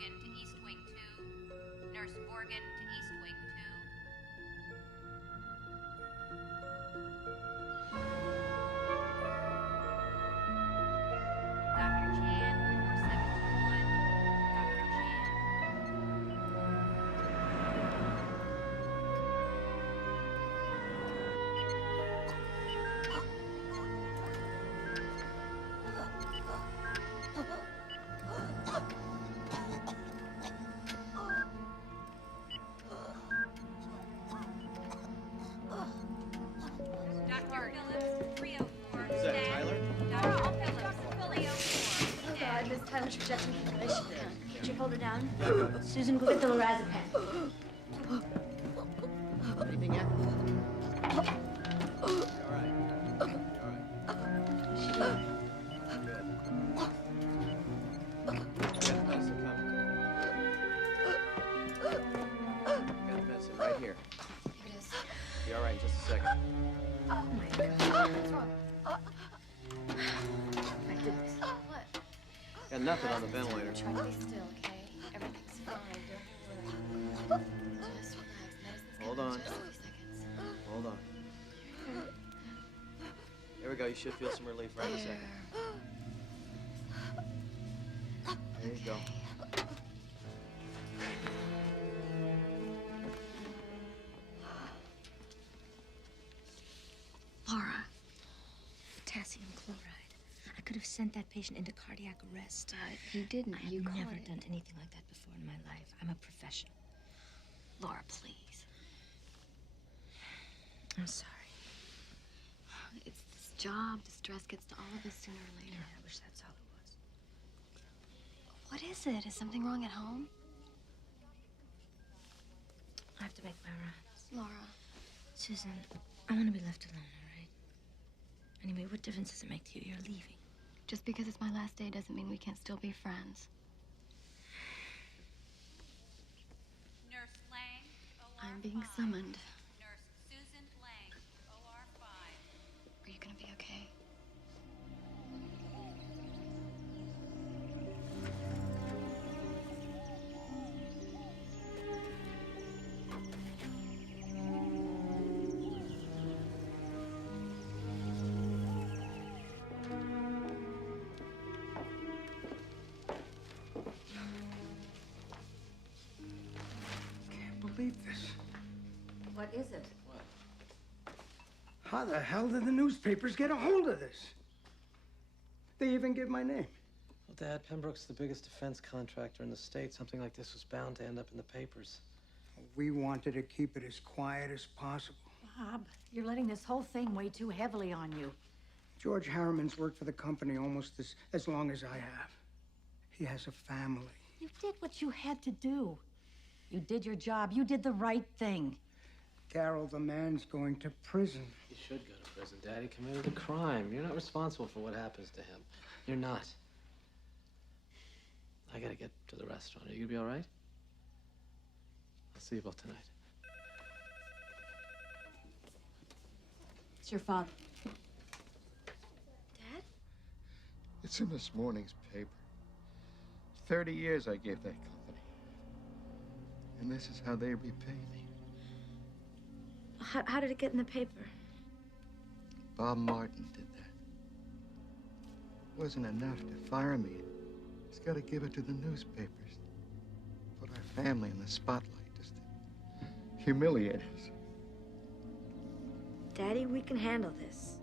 Borgen to East Wing 2. Nurse Borgen to East Wing 2. Dr. Chan, 4721. Dr. Chan. Dr. Phillips, 304. Is that Tyler? Dr. Phillips, 304. God, Miss Tyler should check me. Could you hold her down? Susan, go get the lorazepam. Anything yet? All right. All right. Good. Got the medicine coming. Got the medicine right here. Here it is. Be all right in just a second. Oh my God. What's wrong? My goodness. What? Got nothing on the ventilator. Try to be still, okay? Everything's fine. Don't worry. Just relax. Medicine's Hold coming on. in just a few seconds. Hold on. There we go. You should feel some relief right in a second. There you go. Laura, potassium chloride. I could have sent that patient into cardiac arrest. You didn't. I have You never caught it. done anything like that before in my life. I'm a professional. Laura, please. I'm sorry. It's this job. The stress gets to all of us sooner or later. I wish that's all it was. What is it? Is something wrong at home? I have to make my rounds. Laura. Susan, I want to be left alone, all right? Anyway, what difference does it make to you? You're leaving. Just because it's my last day doesn't mean we can't still be friends. Nurse Lang, OR I'm being 5. summoned. Nurse Susan Lang, OR 5. Are you gonna be okay? Can't believe this. What is it? How the hell did the newspapers get a hold of this? They even give my name. Well, Dad, Pembroke's the biggest defense contractor in the state. Something like this was bound to end up in the papers. We wanted to keep it as quiet as possible. Bob, you're letting this whole thing weigh too heavily on you. George Harriman's worked for the company almost as long as I have. He has a family. You did what you had to do. You did your job. You did the right thing. Carol, the man's going to prison. He should go to prison, Dad. He committed a crime. You're not responsible for what happens to him. You're not. I gotta get to the restaurant. Are you gonna be all right? I'll see you both tonight. It's your father. Dad? It's in this morning's paper. 30 years I gave that company. And this is how they repay me. How did it get in the paper? Bob Martin did that. Wasn't enough to fire me. He's got to give it to the newspapers. Put our family in the spotlight just to humiliate us. Daddy, we can handle this.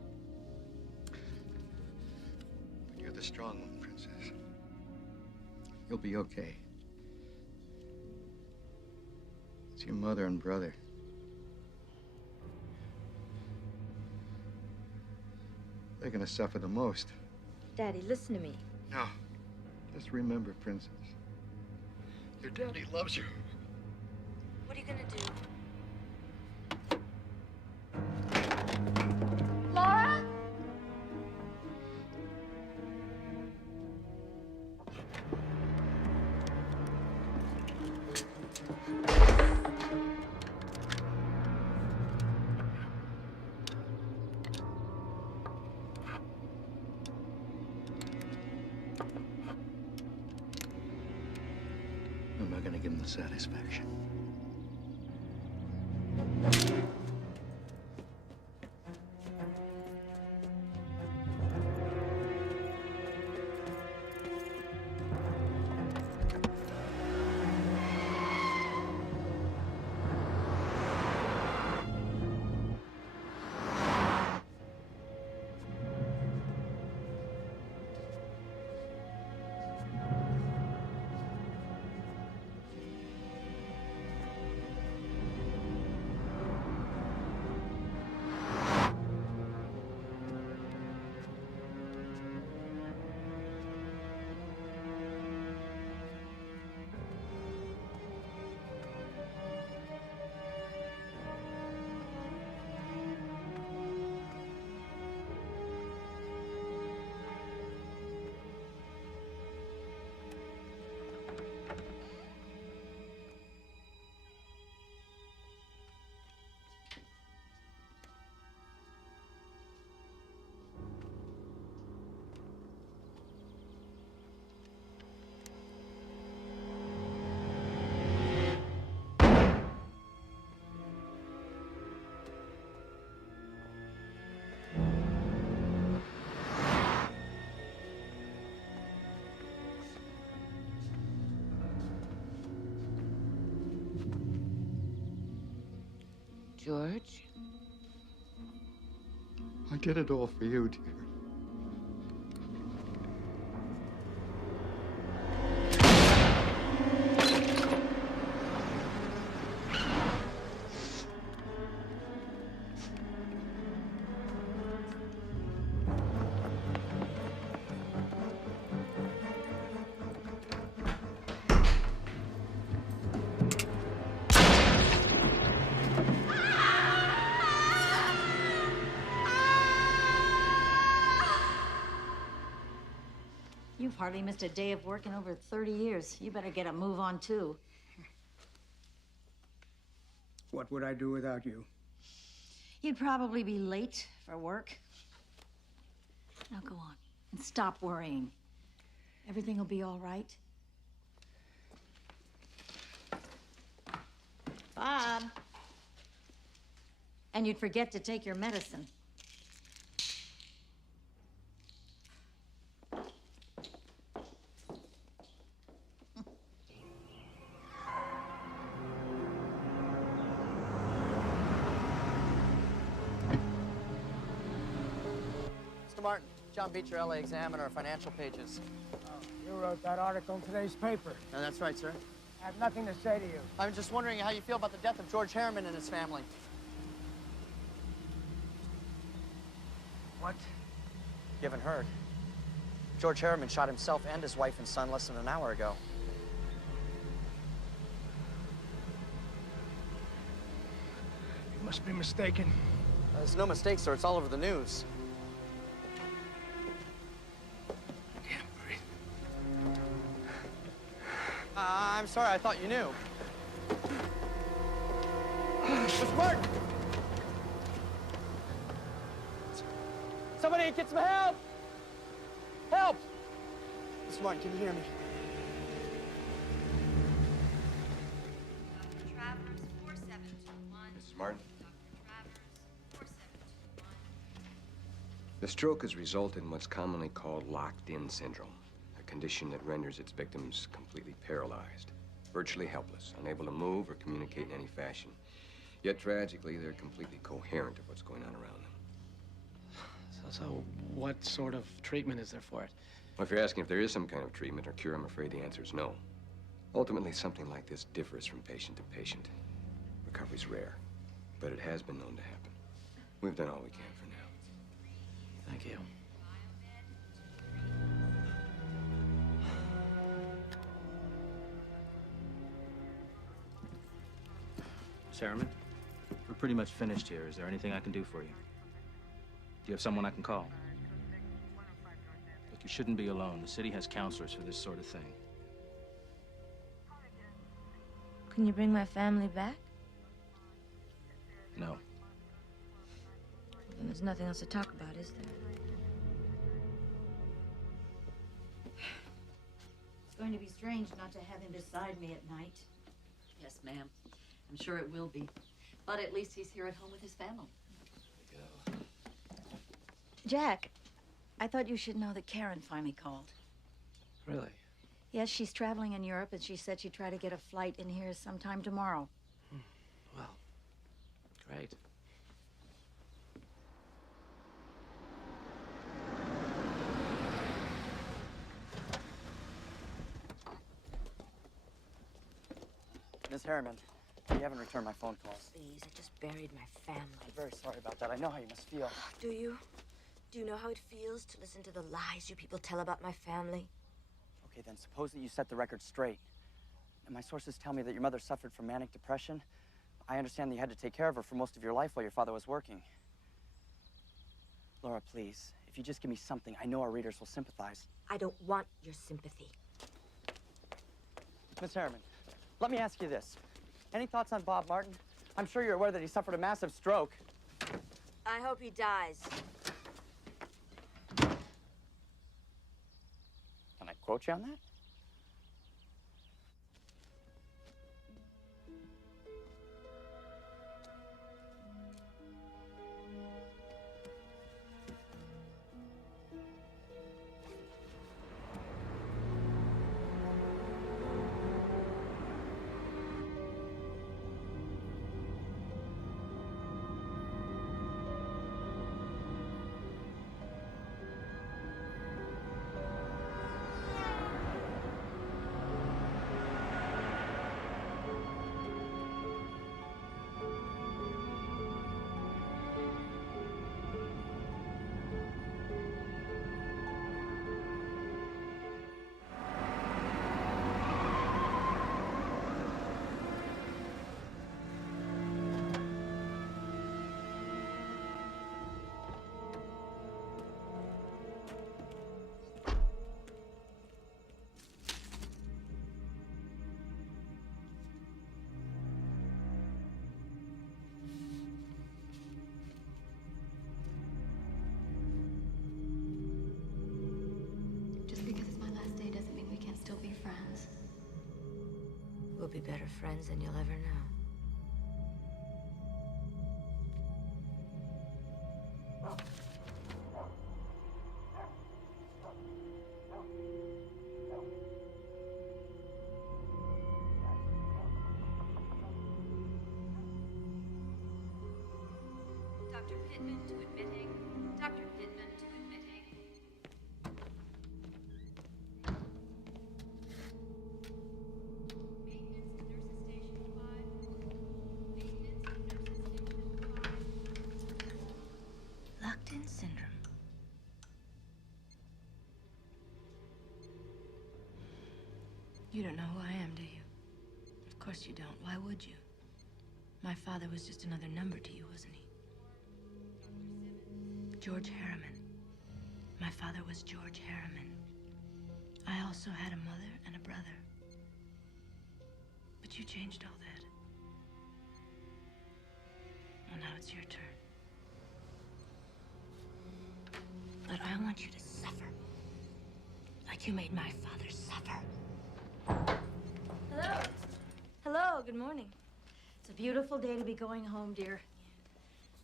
But you're the strong one, Princess. You'll be okay. It's your mother and brother. They're gonna suffer the most. Daddy, listen to me. No. Just remember, Princess. Your daddy loves you. What are you gonna do? Laura? not gonna give him the satisfaction. George? I did it all for you, dear. You've hardly missed a day of work in over 30 years. You better get a move on, too. What would I do without you? You'd probably be late for work. Now go on and stop worrying. Everything will be all right. Bob. And you'd forget to take your medicine. Mr. Martin, John Beecher, LA Examiner, financial pages. You wrote that article in today's paper. No, that's right, sir. I have nothing to say to you. I'm just wondering how you feel about the death of George Harriman and his family. What? You haven't heard. George Harriman shot himself and his wife and son less than an hour ago. You must be mistaken. There's no mistake, sir. It's all over the news. I can't breathe. I'm sorry. I thought you knew. Mr. Martin! Somebody get some help! Help! Mr. Martin, can you hear me? Dr. Travers, 4721. Mrs. Martin? Dr. Travers, 4721. The stroke has resulted in what's commonly called locked-in syndrome, a condition that renders its victims completely paralyzed, virtually helpless, unable to move or communicate in any fashion. Yet, tragically, they're completely coherent of what's going on around them. So what sort of treatment is there for it? Well, if you're asking if there is some kind of treatment or cure, I'm afraid the answer is no. Ultimately, something like this differs from patient to patient. Recovery's rare, but it has been known to happen. We've done all we can for now. Thank you. Miss Harriman, we're pretty much finished here. Is there anything I can do for you? Do you have someone I can call? Look, you shouldn't be alone. The city has counselors for this sort of thing. Can you bring my family back? No. Then there's nothing else to talk about, is there? going to be strange not to have him beside me at night. Yes, ma'am. I'm sure it will be. But at least he's here at home with his family. Jack, I thought you should know that Karen finally called. Really? Yes, she's traveling in Europe, and she said she'd try to get a flight in here sometime tomorrow. Well, great. Miss Harriman, you haven't returned my phone calls. Please, I just buried my family. I'm very sorry about that. I know how you must feel. Do you? Do you know how it feels to listen to the lies you people tell about my family? Okay, then suppose that you set the record straight. And my sources tell me that your mother suffered from manic depression. I understand that you had to take care of her for most of your life while your father was working. Laura, please, if you just give me something, I know our readers will sympathize. I don't want your sympathy. Miss Harriman, let me ask you this. Any thoughts on Bob Martin? I'm sure you're aware that he suffered a massive stroke. I hope he dies. Can I quote you on that? Just because it's my last day doesn't mean we can't still be friends. We'll be better friends than you'll ever know. Dr. Pittman to admitting. Dr. Pittman to admitting. Maintenance to Nurses Station 5. Maintenance to Nurses Station 5. Locked-in syndrome. You don't know who I am, do you? Of course you don't. Why would you? My father was just another number to you, wasn't he? George Harriman. My father was George Harriman. I also had a mother and a brother. But you changed all that. Well, now it's your turn. But I want you to suffer. Like you made my father suffer. Hello. Hello, good morning. It's a beautiful day to be going home, dear.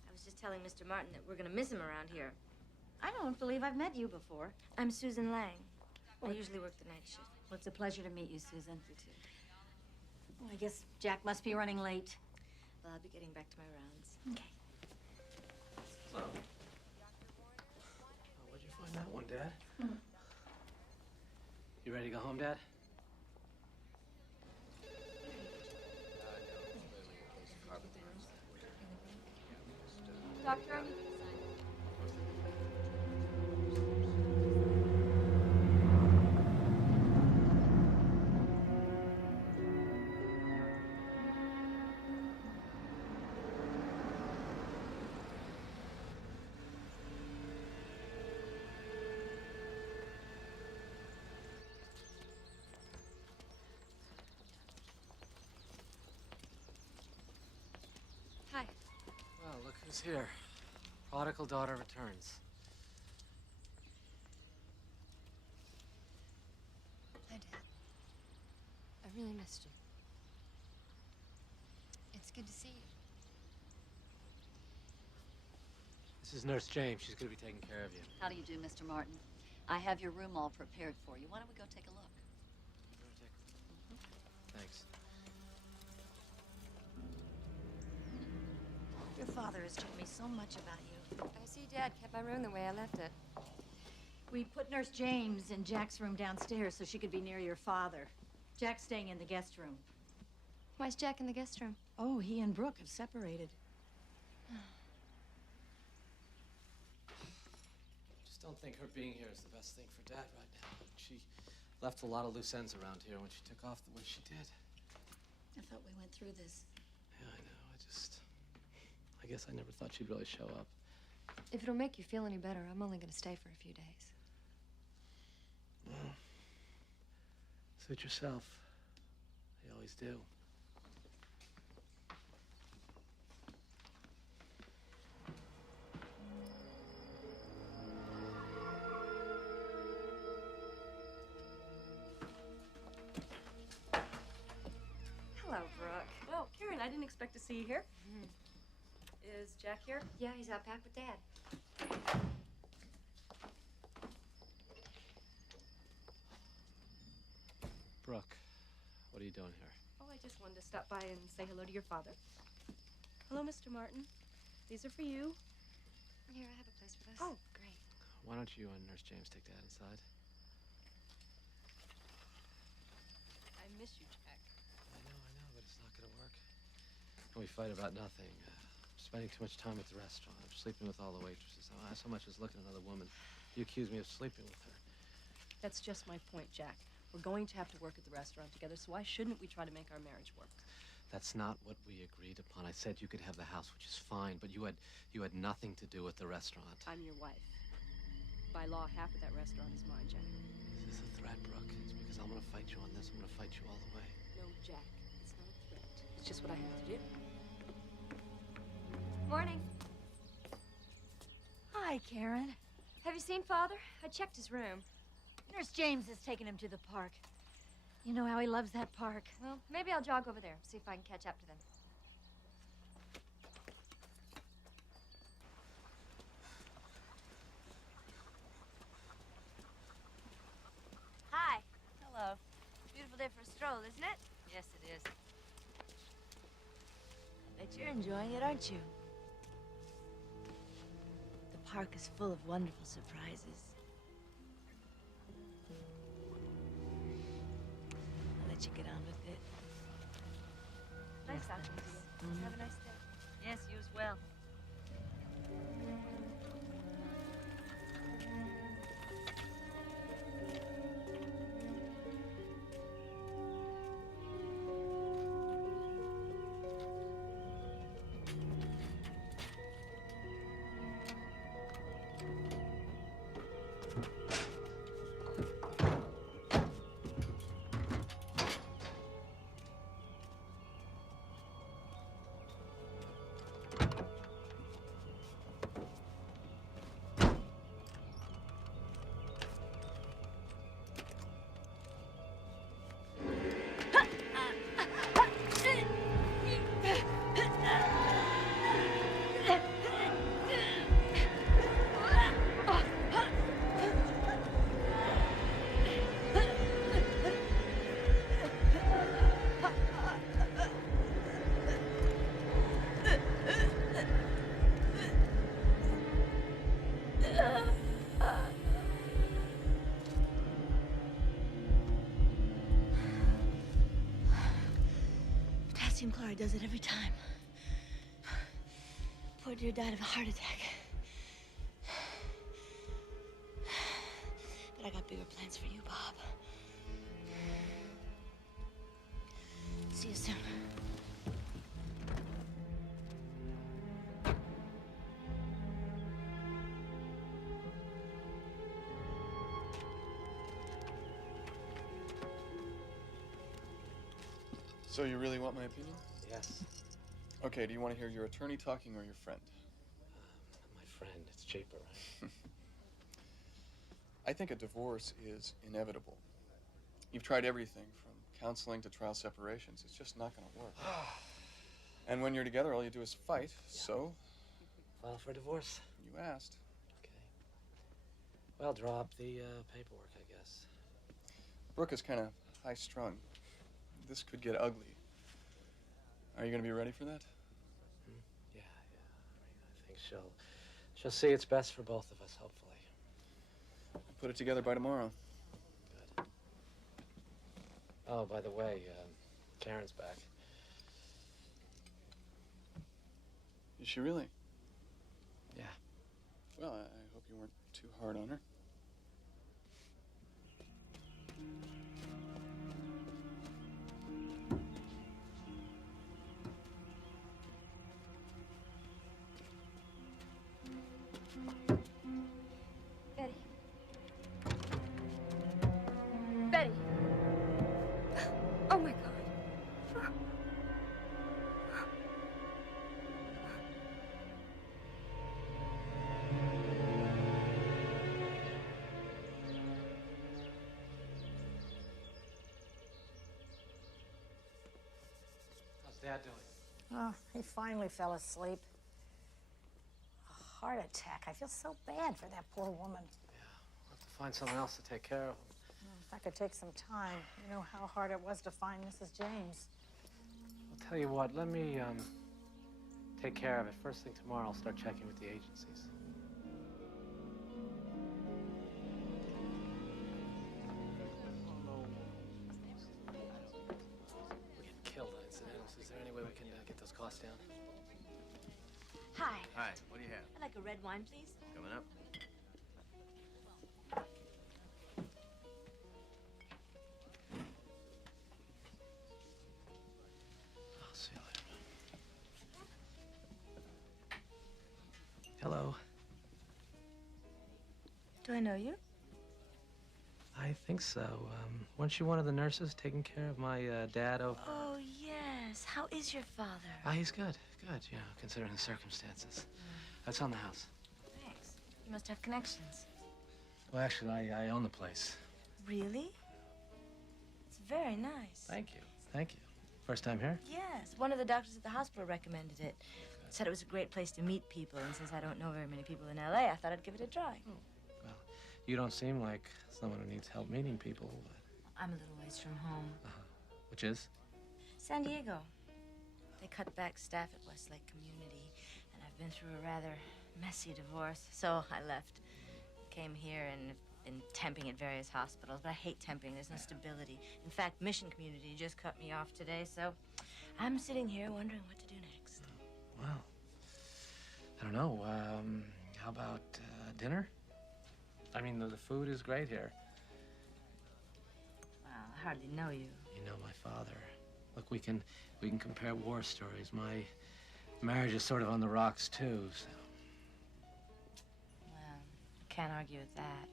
I was just telling Mr. Martin that we're gonna miss him around here. I don't believe I've met you before. I'm Susan Lang. I usually work the night shift. Well, it's a pleasure to meet you, Susan. You too. Well, I guess Jack must be running late. Well, I'll be getting back to my rounds. Okay. Oh, where'd you find that one, Dad? You ready to go home, Dad? Doctor, I need Hi. Well, look who's here. Prodigal daughter returns. Hi, Dad. I really missed you. It's good to see you. This is Nurse James. She's going to be taking care of you. How do you do, Mr. Martin? I have your room all prepared for you. Why don't we go take a look? Thanks. Your father has told me so much about you. I see Dad kept my room the way I left it. We put Nurse James in Jack's room downstairs so she could be near your father. Jack's staying in the guest room. Why's Jack in the guest room? Oh, he and Brooke have separated. Just don't think her being here is the best thing for Dad right now. She left a lot of loose ends around here when she took off the way she did. I thought we went through this. Yeah, I know. I guess I never thought she'd really show up. If it'll make you feel any better, I'm only gonna stay for a few days. Well, suit yourself. You always do. Hello, Brooke. Oh, Karen, I didn't expect to see you here. Is Jack here? Yeah, he's out back with Dad. Brooke, what are you doing here? Oh, I just wanted to stop by and say hello to your father. Hello, Mr. Martin. These are for you. Here, I have a place for this. Oh, great. Why don't you and Nurse James take Dad inside? I miss you, Jack. I know, but it's not gonna work. And we fight about nothing. Spending too much time at the restaurant. I'm sleeping with all the waitresses. I so much as look at another woman. You accuse me of sleeping with her. That's just my point, Jack. We're going to have to work at the restaurant together, so why shouldn't we try to make our marriage work? That's not what we agreed upon. I said you could have the house, which is fine, but you had nothing to do with the restaurant. I'm your wife. By law, half of that restaurant is mine, Jack. Is this a threat, Brooke? It's because I'm gonna fight you on this. I'm gonna fight you all the way. No, Jack. It's not a threat. It's just what I have to do. Morning. Hi, Karen. Have you seen Father? I checked his room. Nurse James has taken him to the park. You know how he loves that park. Well, maybe I'll jog over there, see if I can catch up to them. Hi. Hello. Beautiful day for a stroll, isn't it? Yes, it is. Bet you're enjoying it, aren't you? The park is full of wonderful surprises. I'll let you get on with it. Nice talking to you. Have a nice day. Yes, you as well. Potassium chloride does it every time. Poor dear died of a heart attack. But I got bigger plans for you, Bob. See you soon. So you really want my opinion? Yes. Okay, do you want to hear your attorney talking or your friend? My friend, it's cheaper, right? I think a divorce is inevitable. You've tried everything from counseling to trial separations. It's just not going to work. And when you're together, all you do is fight, so... File for divorce. You asked. Okay. Well, draw up the paperwork, I guess. Brooke is kind of high-strung. This could get ugly. Are you going to be ready for that? Yeah. I think she'll see it's best for both of us, hopefully. I'll put it together by tomorrow. Good. Oh, by the way, Karen's back. Is she really? Yeah. Well, I hope you weren't too hard on her. Betty. Betty. Oh my God. How's Dad doing? Oh, he finally fell asleep. A heart attack. I feel so bad for that poor woman. We'll have to find someone else to take care of him. If I could take some time, you know how hard it was to find Mrs. James. I'll tell you what, let me take care of it. First thing tomorrow, I'll start checking with the agencies. We're getting killed on incidentals. Is there any way we can get those costs down? Hi. Hi, what do you have? I'd like a red wine, please. Coming up. I'll see you later. Hello. Do I know you? I think so. Weren't you one of the nurses taking care of my dad over? Oh, yes. How is your father? He's good. Good, you know, considering the circumstances. That's on the house. Thanks. You must have connections. Well, actually, I own the place. Really? It's very nice. Thank you. Thank you. First time here? Yes. One of the doctors at the hospital recommended it. Said it was a great place to meet people, and since I don't know very many people in L.A., I thought I'd give it a try. Well, you don't seem like someone who needs help meeting people, but... I'm a little ways from home. Which is? San Diego. They cut back staff at Westlake Community, and I've been through a rather messy divorce, so I left. Came here and have been temping at various hospitals, but I hate temping. There's no stability. In fact, Mission Community just cut me off today, so I'm sitting here wondering what to do next. Well, I don't know. How about dinner? I mean, the food is great here. Well, I hardly know you. You know my father. Look, we can compare war stories. My marriage is sort of on the rocks, too, so... Well, I can't argue with that.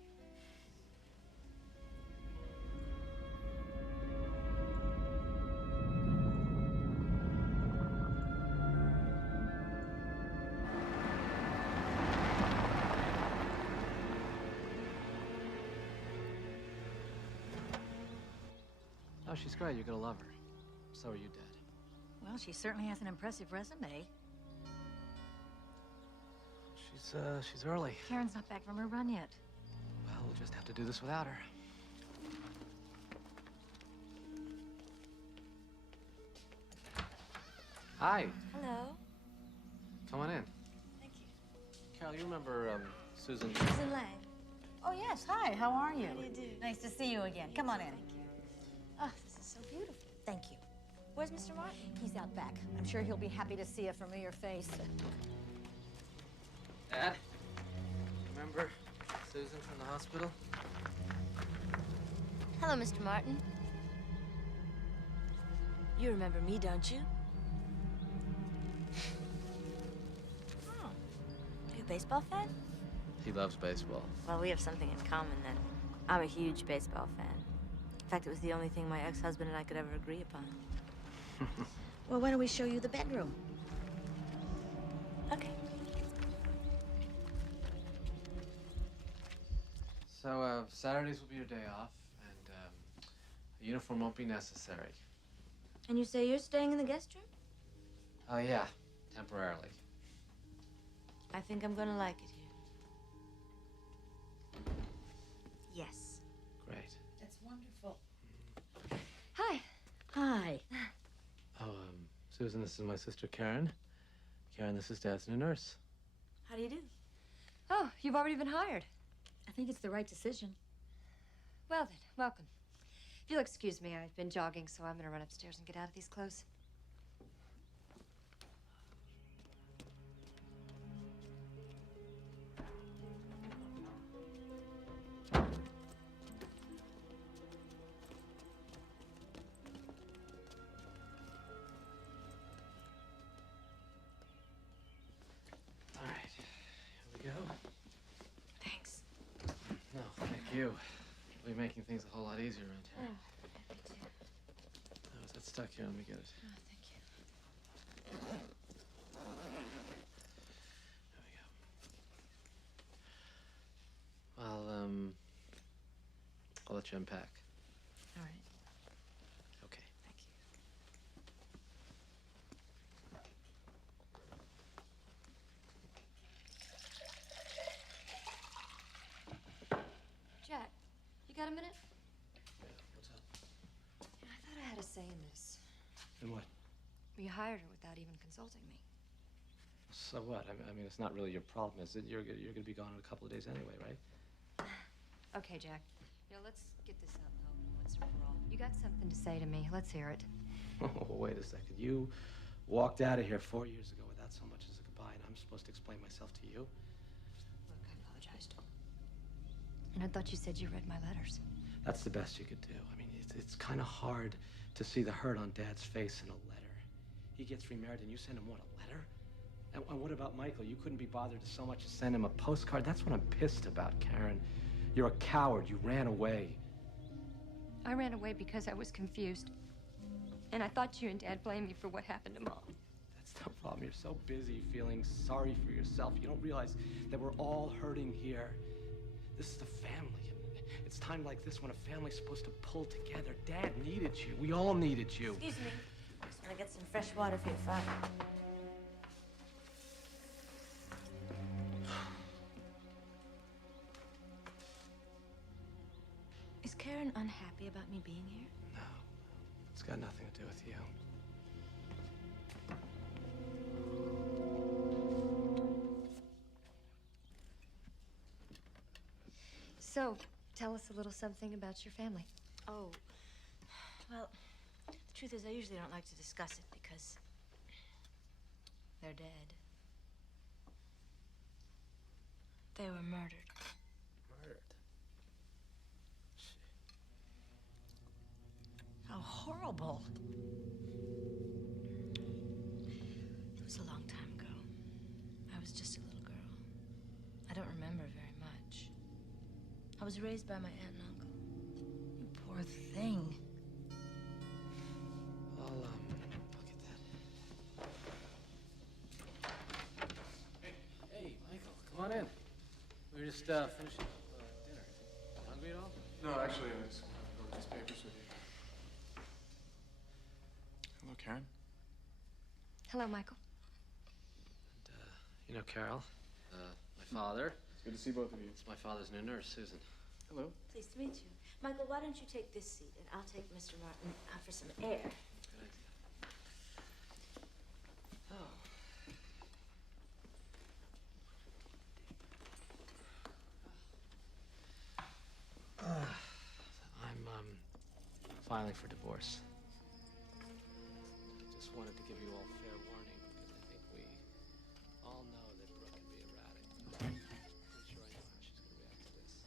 Oh, she's great. You're gonna love her. So are you, Dad. Well, she certainly has an impressive resume. She's early. Karen's not back from her run yet. Well, we'll just have to do this without her. Hi. Hello. Come on in. Thank you. Carol, you remember, Susan? Susan Lang. Oh, yes. Hi, how are you? How do you do? Nice to see you again. Come on in. Thank you. Oh, this is so beautiful. Thank you. Where's Mr. Martin? He's out back. I'm sure he'll be happy to see a familiar face. Dad? Remember Susan from the hospital? Hello, Mr. Martin. You remember me, don't you? Oh. Are you a baseball fan? He loves baseball. Well, we have something in common then. I'm a huge baseball fan. In fact, it was the only thing my ex-husband and I could ever agree upon. Well, why don't we show you the bedroom? Okay. So, Saturdays will be your day off, and The uniform won't be necessary. And you say you're staying in the guest room? Oh, yeah. Temporarily. I think I'm gonna like it here. Yes. Great. That's wonderful. Hi. Hi. Oh, Susan, this is my sister Karen. Karen, this is Dad's new nurse. How do you do? Oh, you've already been hired. I think it's the right decision. Well then, welcome. If you'll excuse me, I've been jogging, so I'm gonna run upstairs and get out of these clothes. All right. Here we go. Thanks. No, thank you. You'll be making things a whole lot easier around here. Oh, is that stuck here? Let me get it. Oh, thank you. There we go. I'll let you unpack. All right. Okay. Thank you. Jack, you got a minute? What's up? I thought I had a say in this. And what? Well, you hired her without even consulting me. So what? I mean, it's not really your problem, is it? You're gonna be gone in a couple of days anyway, right? Okay, Jack. Let's get this out in the open once and for all. You got something to say to me. Let's hear it. Oh, wait a second. You walked out of here 4 years ago without so much as a goodbye, and I'm supposed to explain myself to you? Look, I apologized. And I thought you said you read my letters. That's the best you could do. I mean, it's kind of hard to see the hurt on Dad's face in a letter. He gets remarried, and you send him, what, a letter? And what about Michael? You couldn't be bothered to so much as send him a postcard? That's what I'm pissed about, Karen. You're a coward. You ran away. I ran away because I was confused. And I thought you and Dad blamed me for what happened to Mom. That's the problem. You're so busy feeling sorry for yourself. You don't realize that we're all hurting here. This is the family. And it's time like this when a family's supposed to pull together. Dad needed you. We all needed you. Excuse me. I just want to get some fresh water for your father. Is Karen unhappy about me being here? No. It's got nothing to do with you. So, tell us a little something about your family. Oh, well, the truth is I usually don't like to discuss it because they're dead. They were murdered. Murdered? How horrible. It was a long time ago. I was just a little girl. I don't remember very much. I was raised by my aunt and uncle. You poor thing. I'll get that. Hey, Michael, come on in. We were just finishing dinner. Hungry at all? No, actually, I just want to go over these papers with you. Hello, Karen. Hello, Michael. And, you know Carol, my father. It's good to see both of you. It's my father's new nurse, Susan. Hello. Pleased to meet you. Michael, why don't you take this seat and I'll take Mr. Martin out for some air. Good idea. Oh. I'm filing for divorce. I just wanted to give you all fair warning because I think we all know that Brooke can be erratic. But I'm pretty sure I know how she's going to react to this.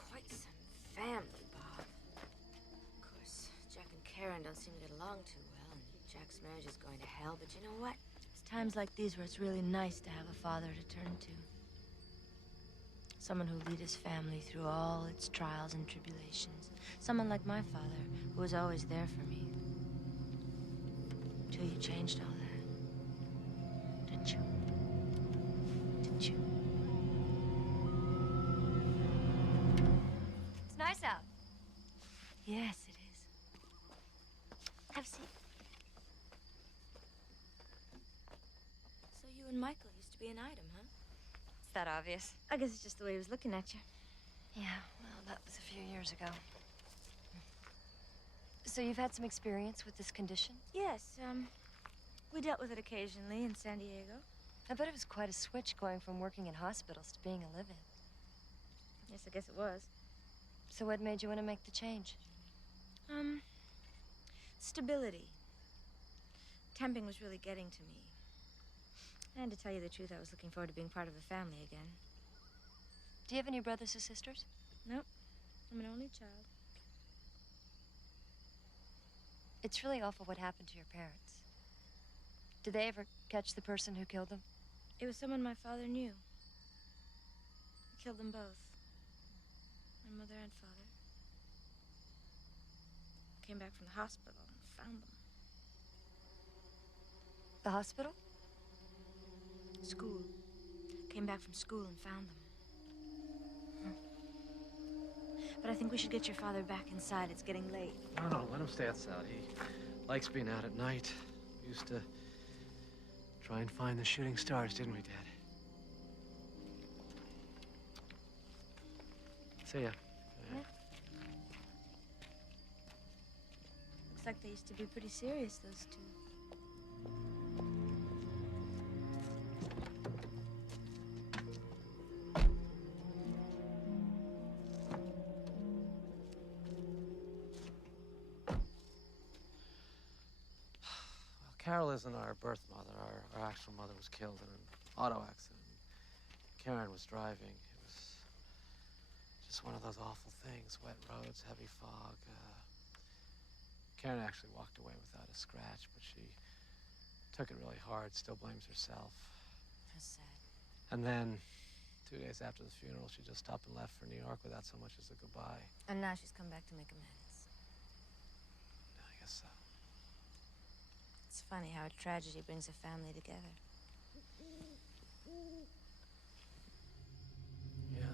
Quite some family, Bob. Of course, Jack and Karen don't seem to get along too well, and Jack's marriage is going to hell, but you know what? It's times like these where it's really nice to have a father to turn to. Someone who'll lead his family through all its trials and tribulations. Someone like my father, who was always there for me. Till you changed all that. Didn't you? Didn't you? It's nice out. Yes, it is. to be an item, huh? It's that obvious. I guess it's just the way he was looking at you. Yeah, well, that was a few years ago. So you've had some experience with this condition? Yes, we dealt with it occasionally in San Diego. I bet it was quite a switch going from working in hospitals to being a live-in. Yes, I guess it was. So what made you want to make the change? Stability. Temping was really getting to me. And to tell you the truth, I was looking forward to being part of a family again. Do you have any brothers or sisters? Nope. I'm an only child. It's really awful what happened to your parents. Did they ever catch the person who killed them? It was someone my father knew. He killed them both. My mother and father. Came back from the hospital and found them. The hospital? School. Came back from school and found them. But I think we should get your father back inside. It's getting late. No, let him stay outside. He likes being out at night. We used to try and find the shooting stars, didn't we, Dad? See ya. Yeah. Looks like they used to be pretty serious, those two. Carol isn't our birth mother. Our actual mother was killed in an auto accident. Karen was driving. It was just one of those awful things. Wet roads, heavy fog. Karen actually walked away without a scratch, but she took it really hard, still blames herself. That's sad. And then, 2 days after the funeral, she just stopped and left for New York without so much as a goodbye. And now she's come back to make amends. I guess so. It's funny how a tragedy brings a family together. Yeah.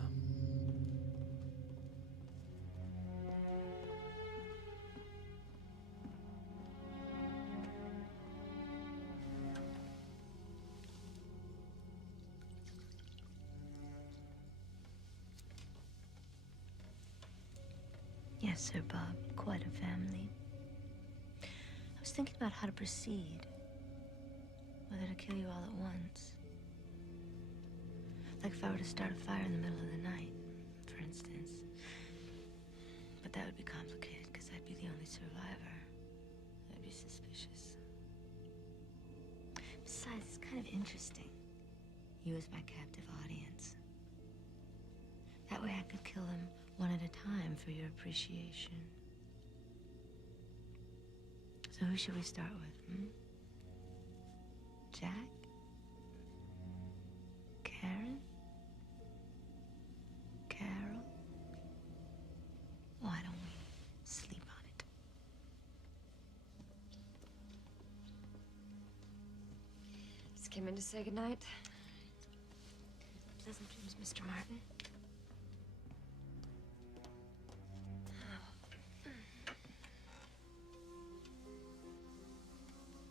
Yes, sir, Bob. Quite a family. I was thinking about how to proceed. Whether to kill you all at once. Like if I were to start a fire in the middle of the night, for instance. But that would be complicated, because I'd be the only survivor. I'd be suspicious. Besides, it's kind of interesting. You as my captive audience. That way I could kill them one at a time for your appreciation. So who should we start with, Jack? Karen? Carol? Why don't we sleep on it? Just came in to say goodnight. Pleasant dreams, Mr. Martin.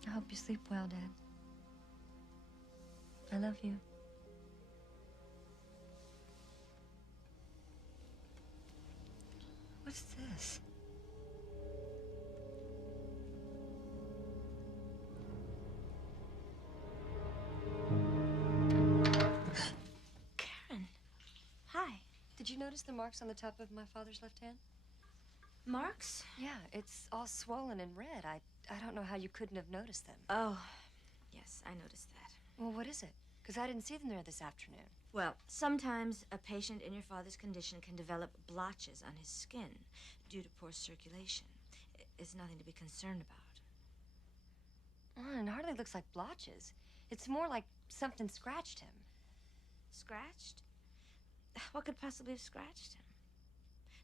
I hope you sleep well, Dad. I love you. What's this? Karen. Hi. Did you notice the marks on the top of my father's left hand? Marks? Yeah, it's all swollen and red. I don't know how you couldn't have noticed them. Oh, yes, I noticed that. Well, what is it? Because I didn't see them there this afternoon. Well, sometimes a patient in your father's condition can develop blotches on his skin due to poor circulation. It's nothing to be concerned about. Oh, it hardly looks like blotches. It's more like something scratched him. Scratched? What could possibly have scratched him?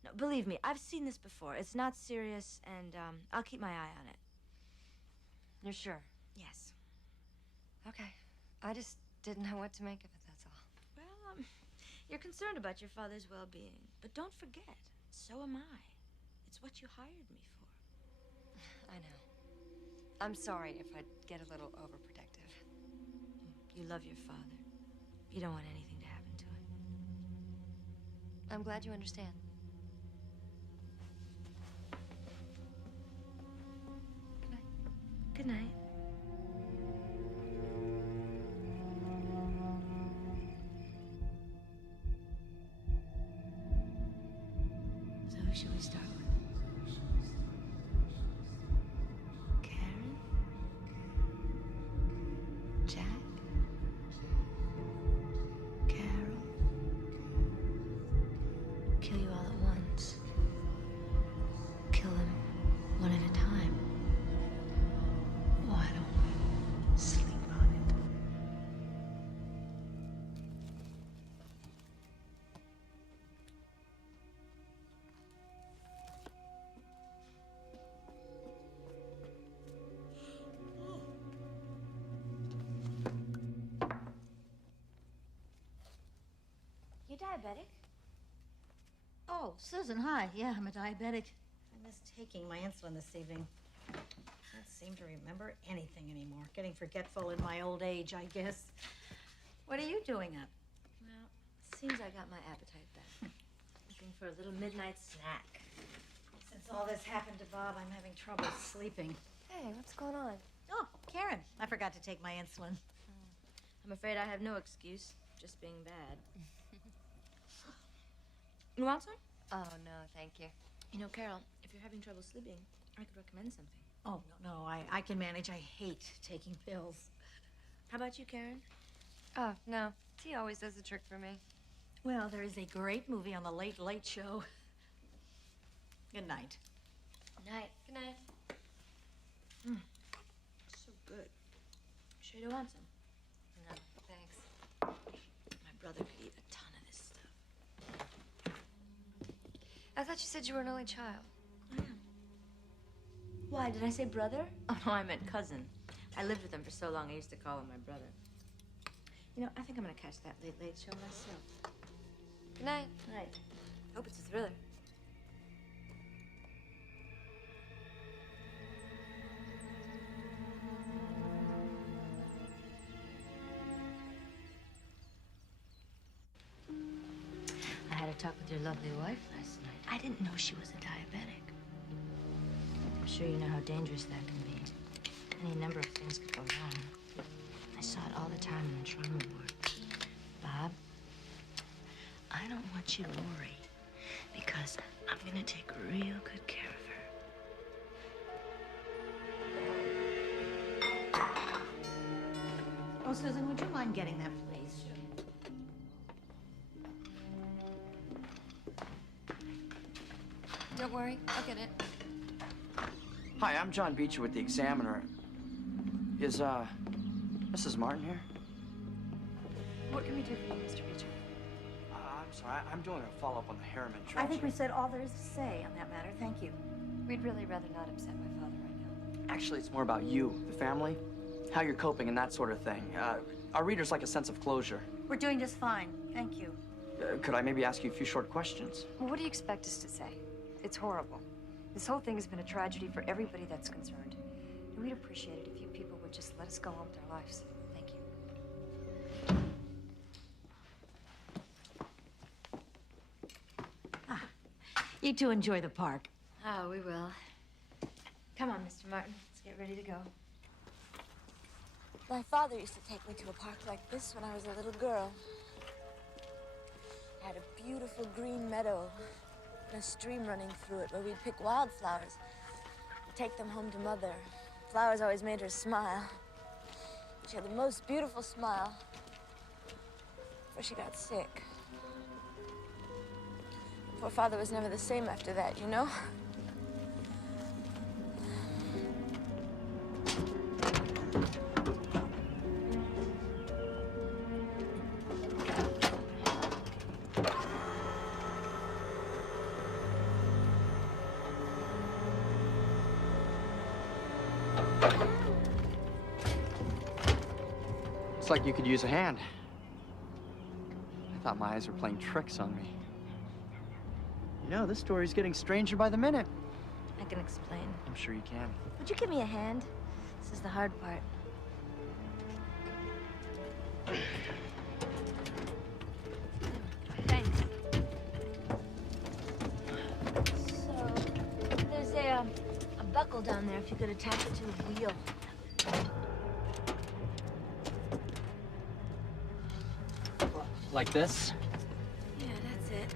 No, believe me, I've seen this before. It's not serious, and I'll keep my eye on it. You're sure? Yes. Okay. I just didn't know what to make of it, that's all. Well, you're concerned about your father's well-being. But don't forget, so am I. It's what you hired me for. I know. I'm sorry if I get a little overprotective. You love your father. You don't want anything to happen to it. I'm glad you understand. Good night. So who should we start with? Karen? Jack? Carol? Kill you all at once. Kill them one at a time. Why don't we sleep on it? You diabetic? Oh, Susan, hi. Yeah, I'm a diabetic. I missed taking my insulin this evening. Can't seem to remember anything anymore. Getting forgetful in my old age, I guess. What are you doing up? Well, seems I got my appetite back. Looking for a little midnight snack. Since all this happened to Bob, I'm having trouble sleeping. Hey, what's going on? Oh, Karen, I forgot to take my insulin. I'm afraid I have no excuse, just being bad. You want some? Oh, no, thank you. You know, Carol, if you're having trouble sleeping, I could recommend something. Oh, no, I can manage. I hate taking pills. How about you, Karen? Oh, no. Tea always does the trick for me. Well, there is a great movie on the Late Late Show. Good night. Good night. Good night. So good. Sure you want some? No, thanks. My brother could eat a ton of this stuff. I thought you said you were an only child. I am. Why, did I say brother? Oh, no, I meant cousin. I lived with him for so long, I used to call him my brother. You know, I think I'm gonna catch that Late Late Show myself. Good night. Good night. Hope it's a thriller. I had a talk with your lovely wife last night. I didn't know she was a diabetic. I'm sure you know how dangerous that can be. Any number of things could go wrong. I saw it all the time in the trauma ward. Bob, I don't want you to worry because I'm gonna take real good care of her. Oh, Susan, would you mind getting that, please? Don't worry, I'll get it. Hi, I'm John Beecher with the Examiner. Is, Mrs. Martin here? What can we do for you, Mr. Beecher? I'm sorry, I'm doing a follow-up on the Harriman trial. I think we said all there is to say on that matter. Thank you. We'd really rather not upset my father right now. Actually, it's more about you, the family, how you're coping and that sort of thing. Our readers like a sense of closure. We're doing just fine. Thank you. Could I maybe ask you a few short questions? Well, what do you expect us to say? It's horrible. This whole thing has been a tragedy for everybody that's concerned. And we'd appreciate it if you people would just let us go on with our lives. Thank you. You two enjoy the park. Oh, we will. Come on, Mr. Martin. Let's get ready to go. My father used to take me to a park like this when I was a little girl. It had a beautiful green meadow and a stream running through it where we'd pick wildflowers and take them home to Mother. Flowers always made her smile. She had the most beautiful smile before she got sick. Poor father was never the same after that, you know? It's like you could use a hand. I thought my eyes were playing tricks on me. You know, this story's getting stranger by the minute. I can explain. I'm sure you can. Would you give me a hand? This is the hard part. careful down there if you could attach it to the wheel. Like this? Yeah, that's it.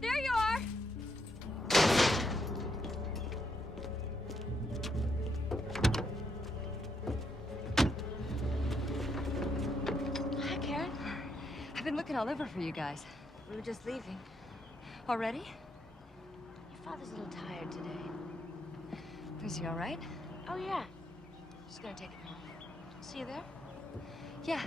There you are! Hi, Karen. I've been looking all over for you guys. We were just leaving. Already? Your father's a little tired today. Is he all right? Oh, yeah. Just gonna take it home. See you there? Yeah.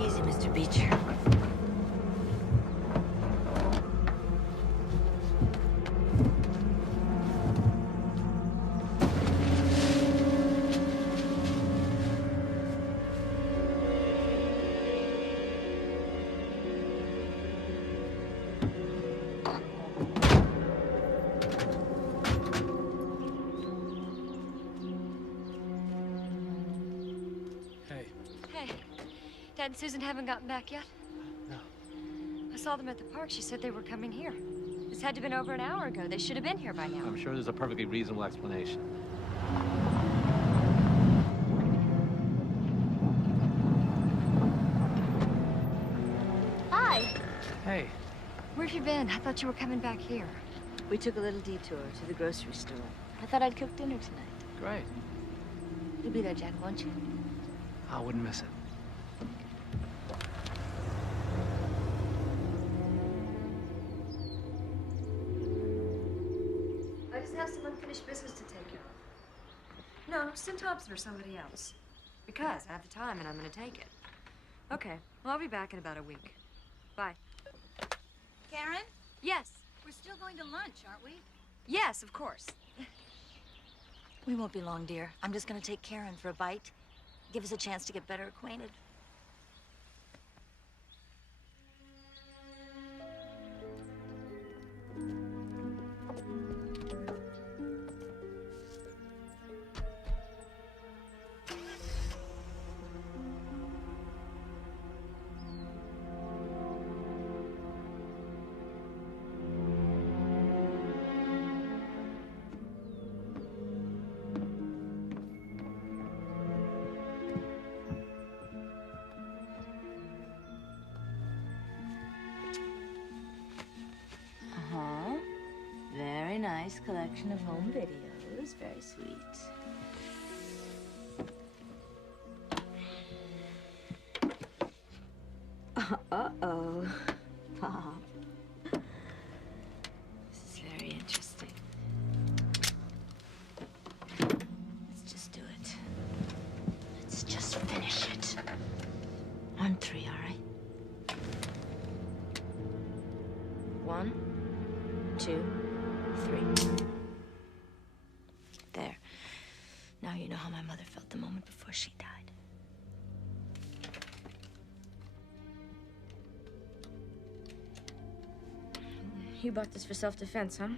Easy, Mr. Beecher. Hey. Hey, Dad and Susan haven't gotten back yet? No. I saw them at the park. She said they were coming here. This had to have been over an hour ago. They should have been here by now. I'm sure there's a perfectly reasonable explanation. Hi. Hey. Where have you been? I thought you were coming back here. We took a little detour to the grocery store. I thought I'd cook dinner tonight. Great. You'll be there, Jack, won't you? I wouldn't miss it. I just have some unfinished business to take care of. No, send Thompson or somebody else. Because I have the time and I'm gonna take it. Okay, well, I'll be back in about a week. Bye. Karen? Yes. We're still going to lunch, aren't we? Yes, of course. We won't be long, dear. I'm just gonna take Karen for a bite. Give us a chance to get better acquainted. Uh-huh. Very nice collection of home videos. Very sweet. Uh-oh. Pop. This is very interesting. Let's just do it. Let's just finish it. On 3, all right? 1, 2, 3. There. Now you know how my mother felt the moment before she died. You bought this for self-defense, huh?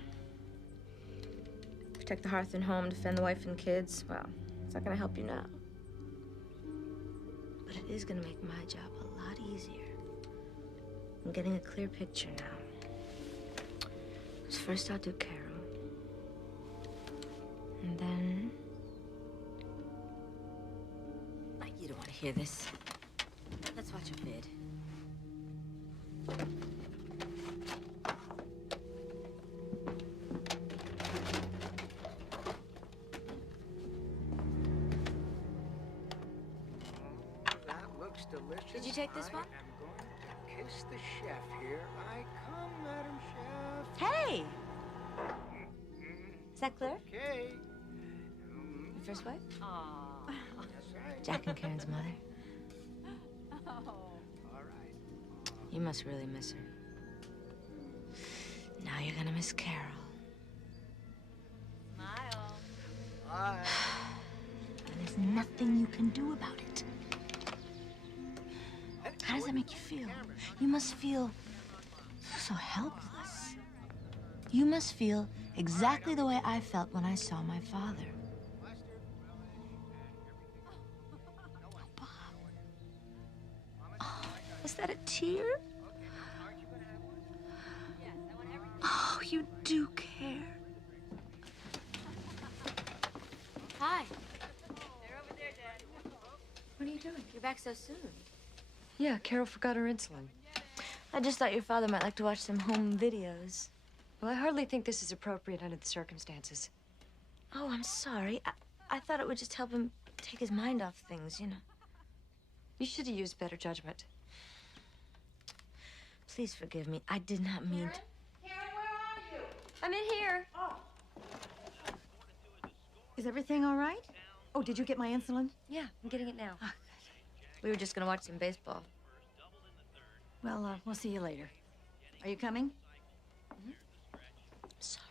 Protect the hearth and home, defend the wife and kids. Well, it's not gonna help you now. but it is gonna make my job a lot easier. I'm getting a clear picture now. First I'll do Carol. And then... You don't want to hear this. Let's watch a vid. That looks delicious. Did you take this one? I am going to kiss the chef here. I come, Madam Chef. Hey! Is that Claire? Okay. Your first wife? Aww. That's right. Jack and Karen's mother. Oh. All right. You must really miss her. Now you're gonna miss Carol. Smile. Bye. There's nothing you can do about it. How does that make you feel? You must feel so helpless. You must feel exactly the way I felt when I saw my father. Oh, Bob. Oh, was that a tear? Oh, you do care. Hi. What are you doing? You're back so soon. Yeah, Carol forgot her insulin. I just thought your father might like to watch some home videos. Well, I hardly think this is appropriate under the circumstances. Oh, I'm sorry. I thought it would just help him take his mind off things, you know. You should have used better judgment. Please forgive me. I did not mean to. Karen, where are you? I'm in here. Oh. Is everything all right? Oh, did you get my insulin? Yeah, I'm getting it now. We were just gonna watch some baseball. Well, we'll see you later. Are you coming? Sorry.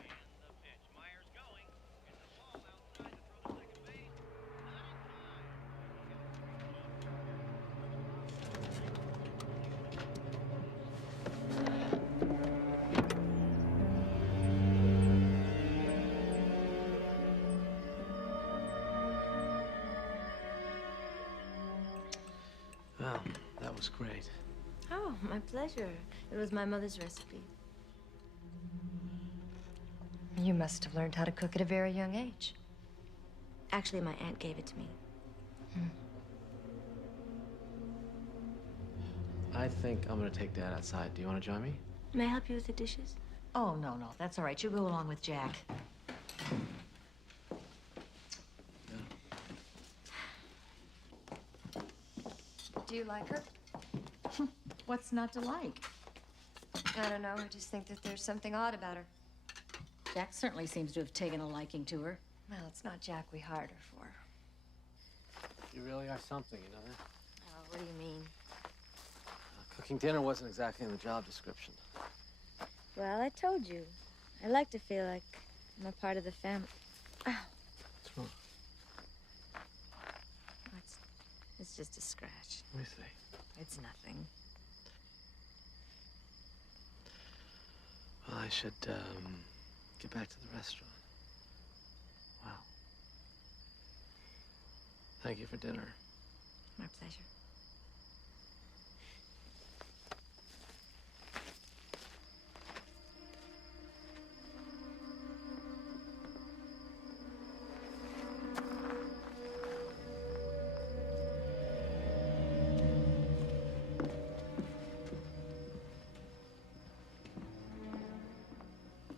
Well, that was great. Oh, my pleasure. It was my mother's recipe. You must have learned how to cook at a very young age. Actually, my aunt gave it to me. I think I'm gonna take Dad outside. Do you want to join me? May I help you with the dishes? Oh, no, that's all right. You go along with Jack. Do you like her? What's not to like? I don't know. I just think that there's something odd about her. Jack certainly seems to have taken a liking to her. Well, it's not Jack we hired her for. You really are something, you know that? Oh, what do you mean? Cooking dinner wasn't exactly in the job description. Well, I told you. I like to feel like I'm a part of the family. Ow. What's wrong? It's just a scratch. Let me see. It's nothing. Well, I should get back to the restaurant. Wow. Thank you for dinner. My pleasure.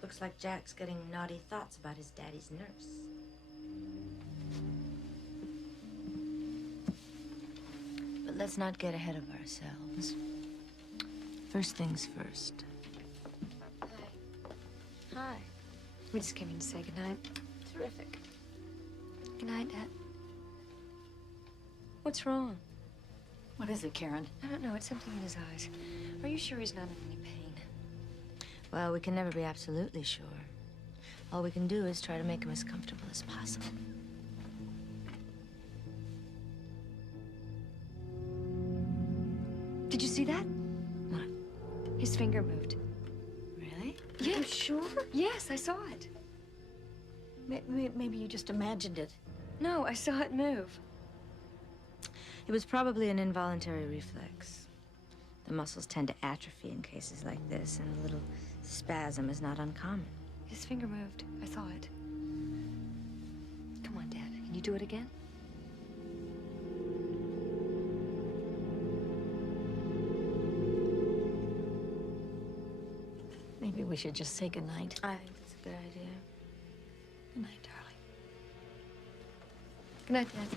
Looks like Jack's getting naughty thoughts about his daddy's nurse. But let's not get ahead of ourselves. First things first. Hi. We just came in to say goodnight. Terrific. Good night, Dad. What's wrong? What is it, Karen? I don't know. It's something in his eyes. Are you sure he's not in any pain? Well, we can never be absolutely sure. All we can do is try to make him as comfortable as possible. Did you see that? What? His finger moved. Really? Yeah. Are you sure? Yes, I saw it. Maybe you just imagined it. No, I saw it move. It was probably an involuntary reflex. The muscles tend to atrophy in cases like this, and a little spasm is not uncommon. His finger moved. I saw it. Come on, Dad. Can you do it again? Maybe we should just say goodnight. I think that's a good idea. Good night, darling. Good night, Dad.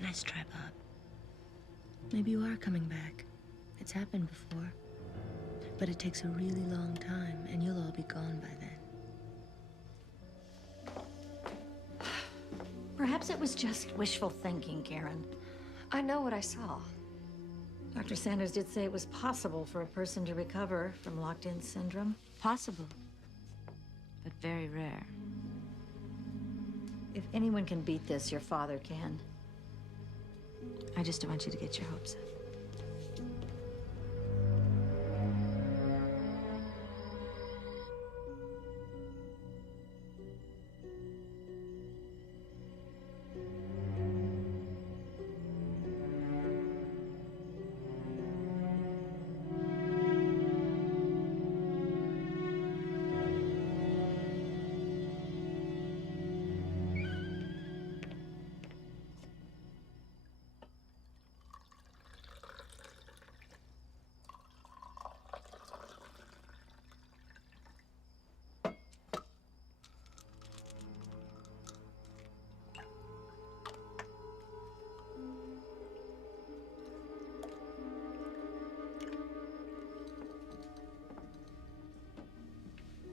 Nice try, Bob. Maybe you are coming back. It's happened before. But it takes a really long time, and you'll all be gone by then. Perhaps it was just wishful thinking, Karen. I know what I saw. Dr. Sanders did say it was possible for a person to recover from locked-in syndrome. Possible, but very rare. If anyone can beat this, your father can. I just don't want you to get your hopes up.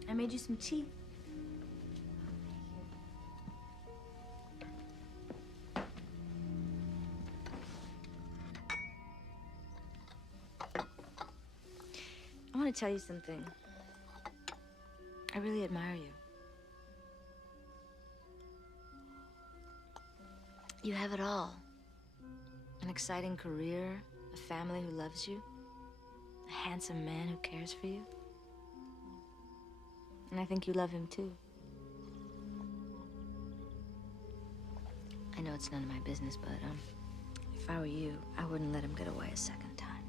I made you some tea. I want to tell you something. I really admire you. You have it all. An exciting career, a family who loves you, a handsome man who cares for you. And I think you love him too. I know it's none of my business, but if I were you, I wouldn't let him get away a second time.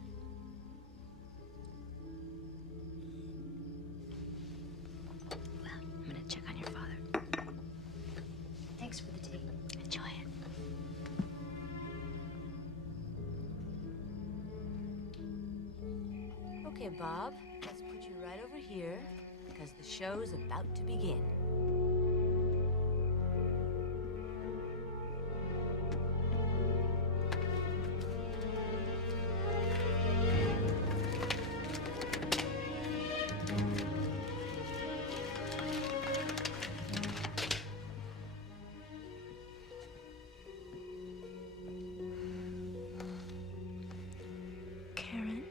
Well, I'm gonna check on your father. Thanks for the tea. Enjoy it. Okay, Bob, let's put you right over here, because the show's about to begin. Karen?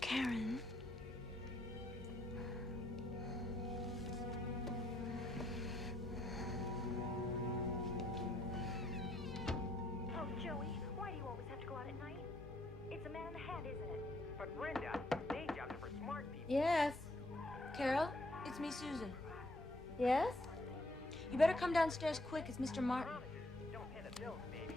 Karen? Oh, Joey, why do you always have to go out at night? It's a man in the hat, isn't it? But Brenda, day jobs are for smart people. Yes. Carol, it's me, Susan. Yes? You better come downstairs quick. It's Mr. Martin. Don't pay the bills, baby.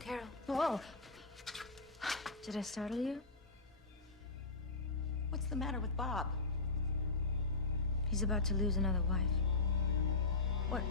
Carol. Whoa. Did I startle you? What's the matter with Bob? He's about to lose another wife. What?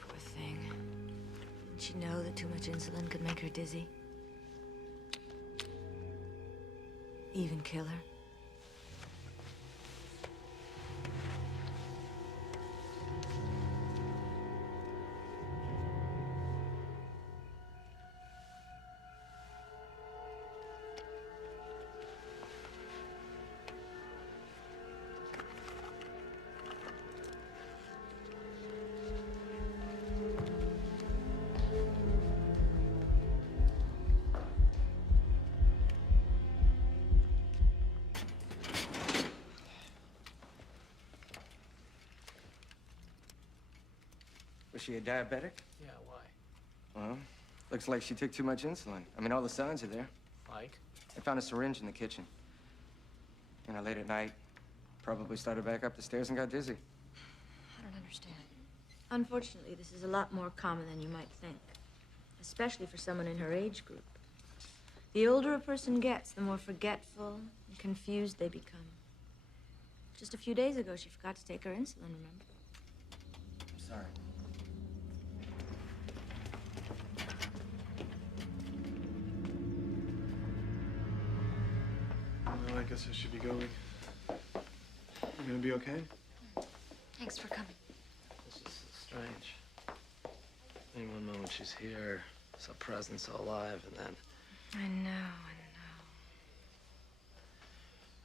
Poor thing. Didn't she know that too much insulin could make her dizzy? Even kill her? Was she a diabetic? Yeah, why? Well, looks like she took too much insulin. I mean, all the signs are there. Like? I found a syringe in the kitchen. You know, late at night, probably started back up the stairs and got dizzy. I don't understand. Unfortunately, this is a lot more common than you might think, especially for someone in her age group. The older a person gets, the more forgetful and confused they become. Just a few days ago, she forgot to take her insulin, remember? I'm sorry. Well, I guess I should be going. You gonna be okay? Thanks for coming. This is so strange. In one moment she's here, so present, so alive, and then... I know.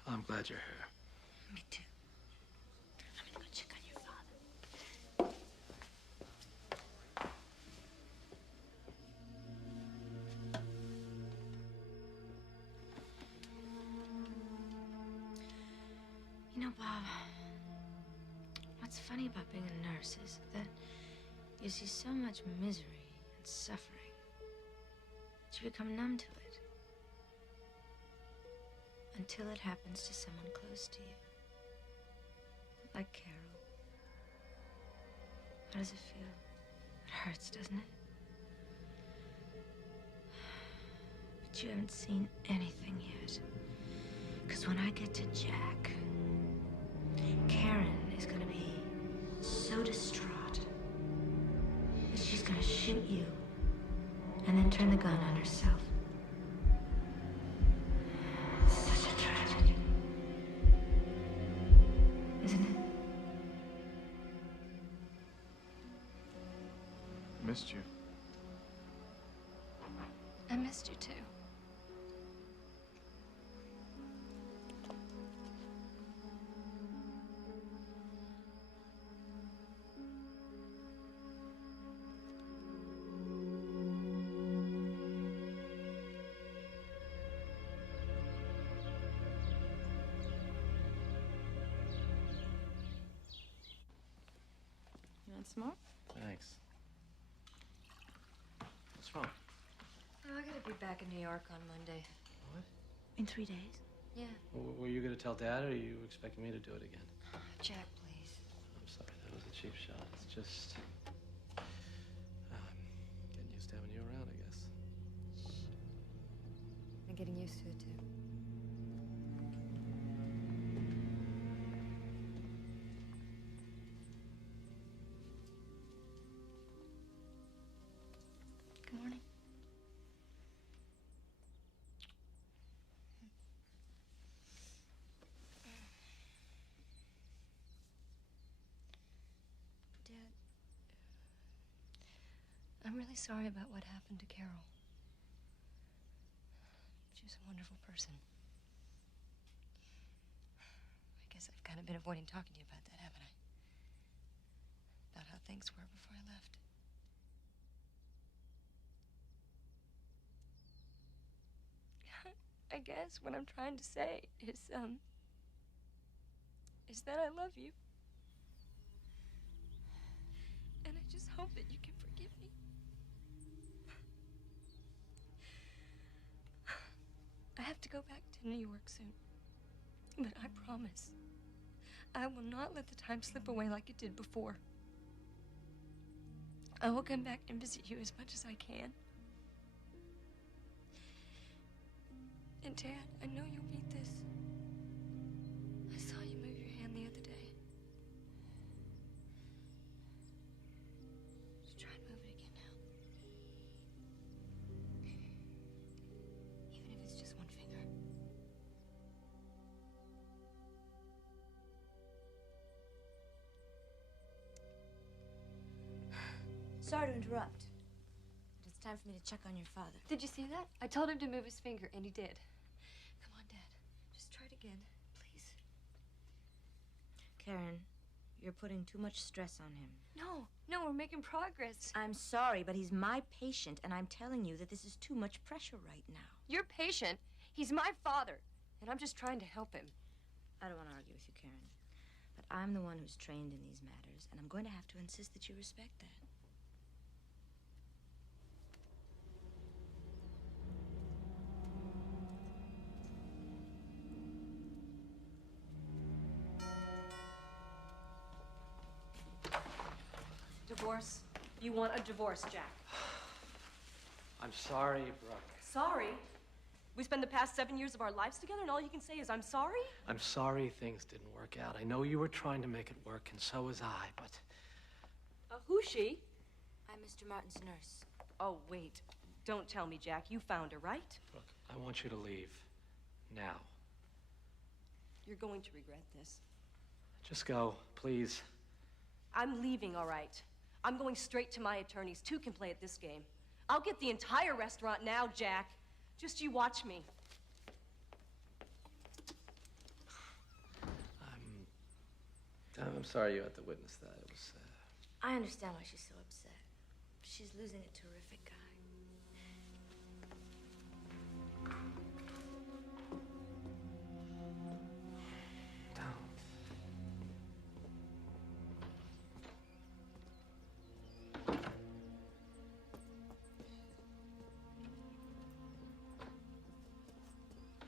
I'm glad you're here. Me too. I'm gonna go check on your father. You know, Bob, what's funny about being a nurse is that you see so much misery and suffering that you become numb to it. Until it happens to someone close to you. Like Carol. How does it feel? It hurts, doesn't it? But you haven't seen anything yet. Because when I get to Jack, Karen is gonna be so distraught that she's gonna shoot you and then turn the gun on herself. Such a tragedy. Isn't it? Missed you. I missed you too. You want some more? Thanks. What's wrong? Oh, I gotta be back in New York on Monday. What? In 3 days? Yeah. Were you gonna tell Dad, or are you expecting me to do it again? Jack, please. I'm sorry, that was a cheap shot. It's just... getting used to having you around, I guess. I'm getting used to it too. Good morning. Dad, I'm really sorry about what happened to Carol. She was a wonderful person. I guess I've kind of been avoiding talking to you about that, haven't I? About how things were before I left. I guess what I'm trying to say is that I love you. And I just hope that you can forgive me. I have to go back to New York soon. But I promise, I will not let the time slip away like it did before. I will come back and visit you as much as I can. And Dad, I know you'll beat this. I saw you move your hand the other day. Just try and move it again now. Even if it's just one finger. Sorry to interrupt, but it's time for me to check on your father. Did you see that? I told him to move his finger, and he did. Come on, Dad. Just try it again, please. Karen, you're putting too much stress on him. No, we're making progress. I'm sorry, but he's my patient, and I'm telling you that this is too much pressure right now. You're patient. He's my father, and I'm just trying to help him. I don't want to argue with you, Karen, but I'm the one who's trained in these matters, and I'm going to have to insist that you respect that. divorce? You want a divorce, Jack? I'm sorry, Brooke. Sorry? We spent the past 7 years of our lives together, and all you can say is, I'm sorry? I'm sorry things didn't work out. I know you were trying to make it work, and so was I, but... Who's she? I'm Mr. Martin's nurse. Oh, wait. Don't tell me, Jack. You found her, right? Brooke, I want you to leave. Now. You're going to regret this. Just go, please. I'm leaving, all right. I'm going straight to my attorneys. Two can play at this game. I'll get the entire restaurant now, Jack. Just you watch me. I'm sorry you had to witness that. It was, I understand why she's so upset. She's losing a terrific guy.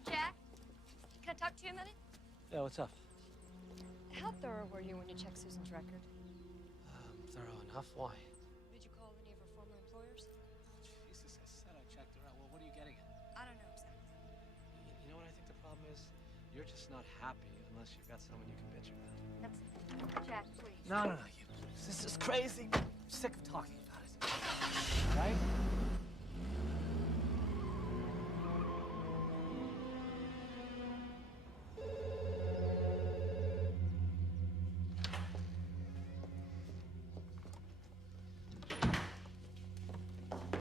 Jack, can I talk to you a minute? Yeah, what's up? How thorough were you when you checked Susan's record? Thorough enough? Why? Did you call any of her former employers? Jesus, I said I checked her out. Well, what are you getting at? I don't know exactly. You know what I think the problem is? You're just not happy unless you've got someone you can bitch about. That's it. Jack, please. No. This is crazy. I'm sick of talking about it. Right?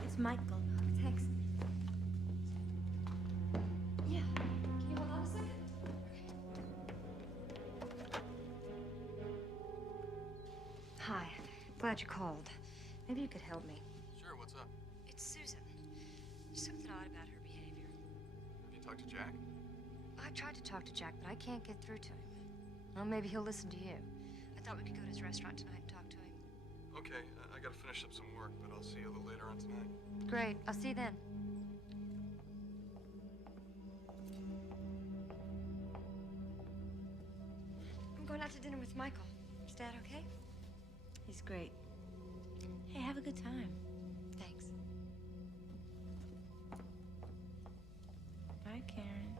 It's Michael. Thanks. Yeah. Can you hold on a second? Hi. Glad you called. Maybe you could help me. Sure, what's up? It's Susan. There's something odd about her behavior. Have you talked to Jack? I tried to talk to Jack, but I can't get through to him. Well, maybe he'll listen to you. I thought we could go to his restaurant tonight and talk to him. Okay, I gotta finish up some work, but I'll see you a little later on tonight. Great. I'll see you then. I'm going out to dinner with Michael. Is Dad okay? He's great. Hey, have a good time. Thanks. Bye, Karen.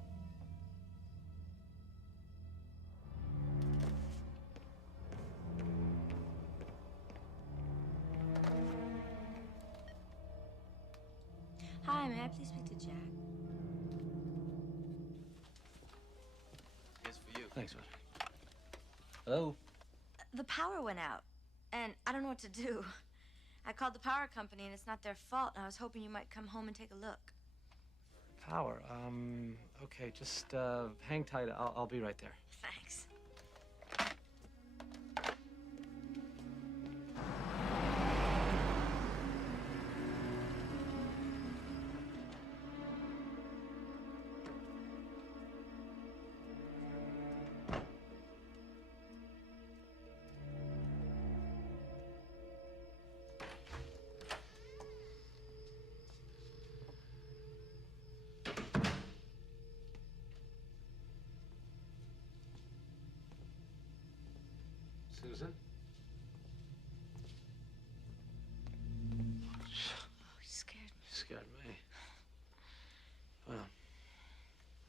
Hi, may I please speak to Jack? Here's for you. Thanks, bud. Hello? The power went out, and I don't know what to do. I called the power company, and it's not their fault, and I was hoping you might come home and take a look. Power. Okay, just hang tight. I'll be right there. Thanks. Susan? Oh, you scared me. You scared me. Well,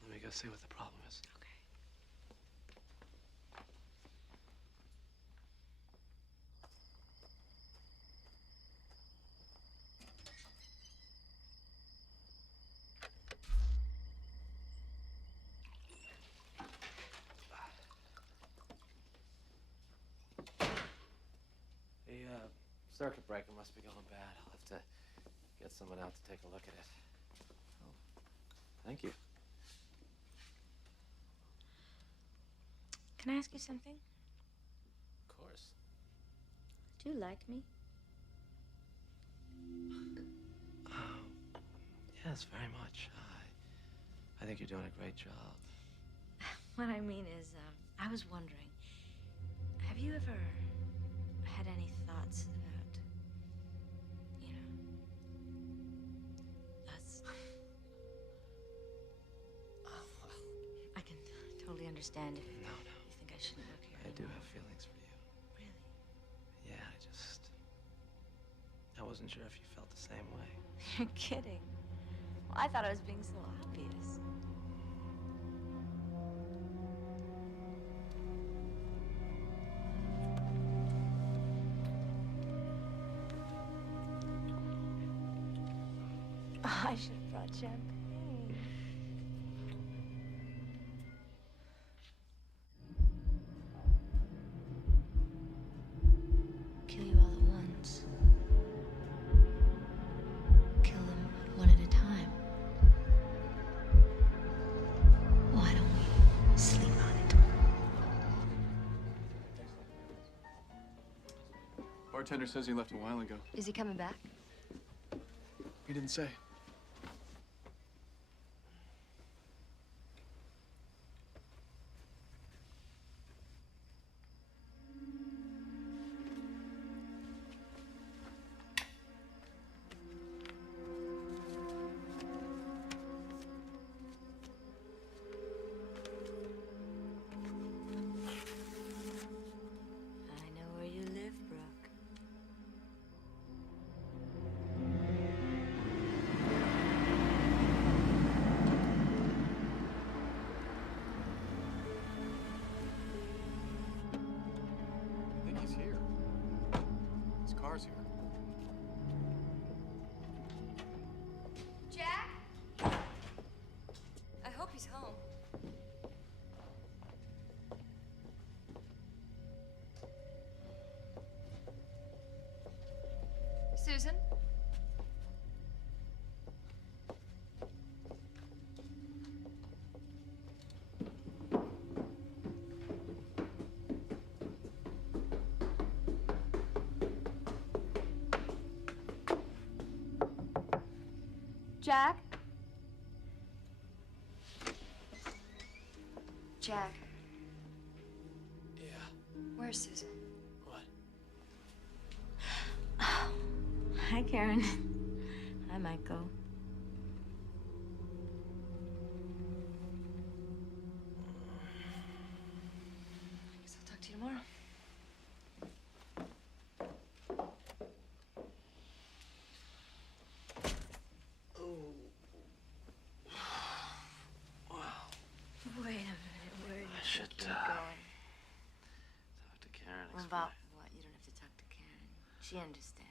let me go see what the problem is. Okay. The circuit breaker must be going bad. I'll have to get someone out to take a look at it. Oh, thank you. Can I ask you something? Of course. Do you like me? Yes, very much. I think you're doing a great job. What I mean is, I was wondering, have you ever had any thoughts about, you know, us? I can totally understand if you think I shouldn't work here. I do have feelings for you. Really? Yeah, I just... wasn't sure if you felt the same way. You're kidding. Well, I thought I was being so obvious. Oh, I should have brought champagne. Kill you all at once. Kill them one at a time. Why don't we sleep on it? Bartender says he left a while ago. Is he coming back? He didn't say. I know where you live, Brooke. I think he's here. His car's here. Jack? I hope he's home. Susan? Jack? Jack. Yeah. Where's Susan? What? Oh, hi, Karen. Hi, Michael. I guess I'll talk to you tomorrow. Wait a minute. Where do you I should, think you're going? Talk to Karen. About what? You don't have to talk to Karen. She understands.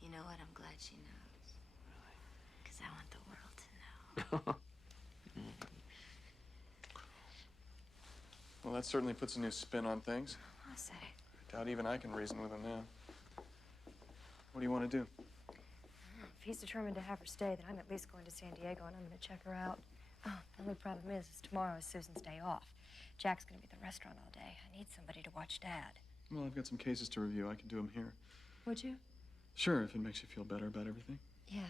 You know what? I'm glad she knows. Really? Because I want the world to know. Well, that certainly puts a new spin on things. I'll say. I doubt even I can reason with him now. What do you want to do? If he's determined to have her stay, then I'm at least going to San Diego and I'm going to check her out. Oh, the only problem is tomorrow is Susan's day off. Jack's going to be at the restaurant all day. I need somebody to watch Dad. Well, I've got some cases to review. I can do them here. Would you? Sure, if it makes you feel better about everything. Yeah.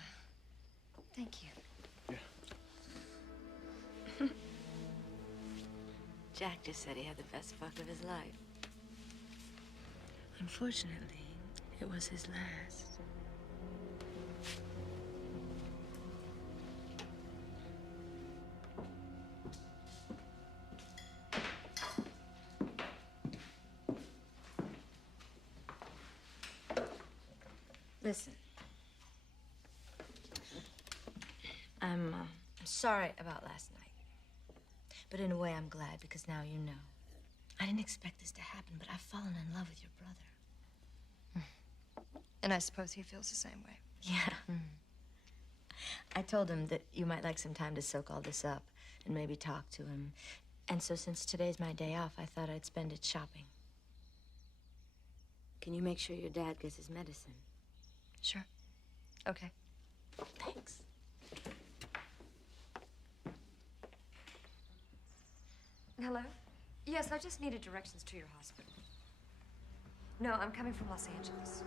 Thank you. Jack just said he had the best fuck of his life. Unfortunately, it was his last. Listen. I'm sorry about last night. But in a way, I'm glad because now you know. I didn't expect this to happen, but I've fallen in love with your brother. And I suppose he feels the same way. Yeah. I told him that you might like some time to soak all this up and maybe talk to him. And so since today's my day off, I thought I'd spend it shopping. Can you make sure your dad gets his medicine? Sure. Okay. Thanks. Hello? Yes, I just needed directions to your hospital. No, I'm coming from Los Angeles.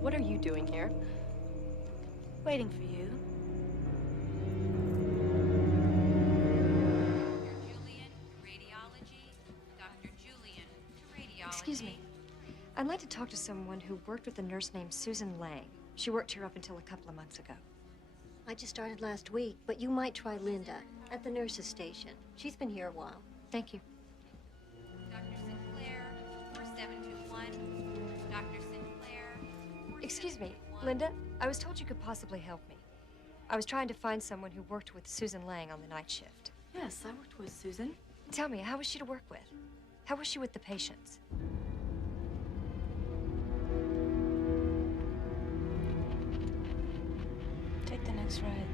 What are you doing here? Waiting for you. Julian to radiology. Dr. Julian to radiology. Excuse me. I'd like to talk to someone who worked with a nurse named Susan Lang. She worked here up until a couple of months ago. I just started last week, but you might try Linda at the nurse's station. She's been here a while. Thank you. Dr. Sinclair, 4721. Dr. Sinclair. Excuse me, Linda. I was told you could possibly help me. I was trying to find someone who worked with Susan Lang on the night shift. Yes, I worked with Susan. Tell me, how was she to work with? How was she with the patients? Take the next ride.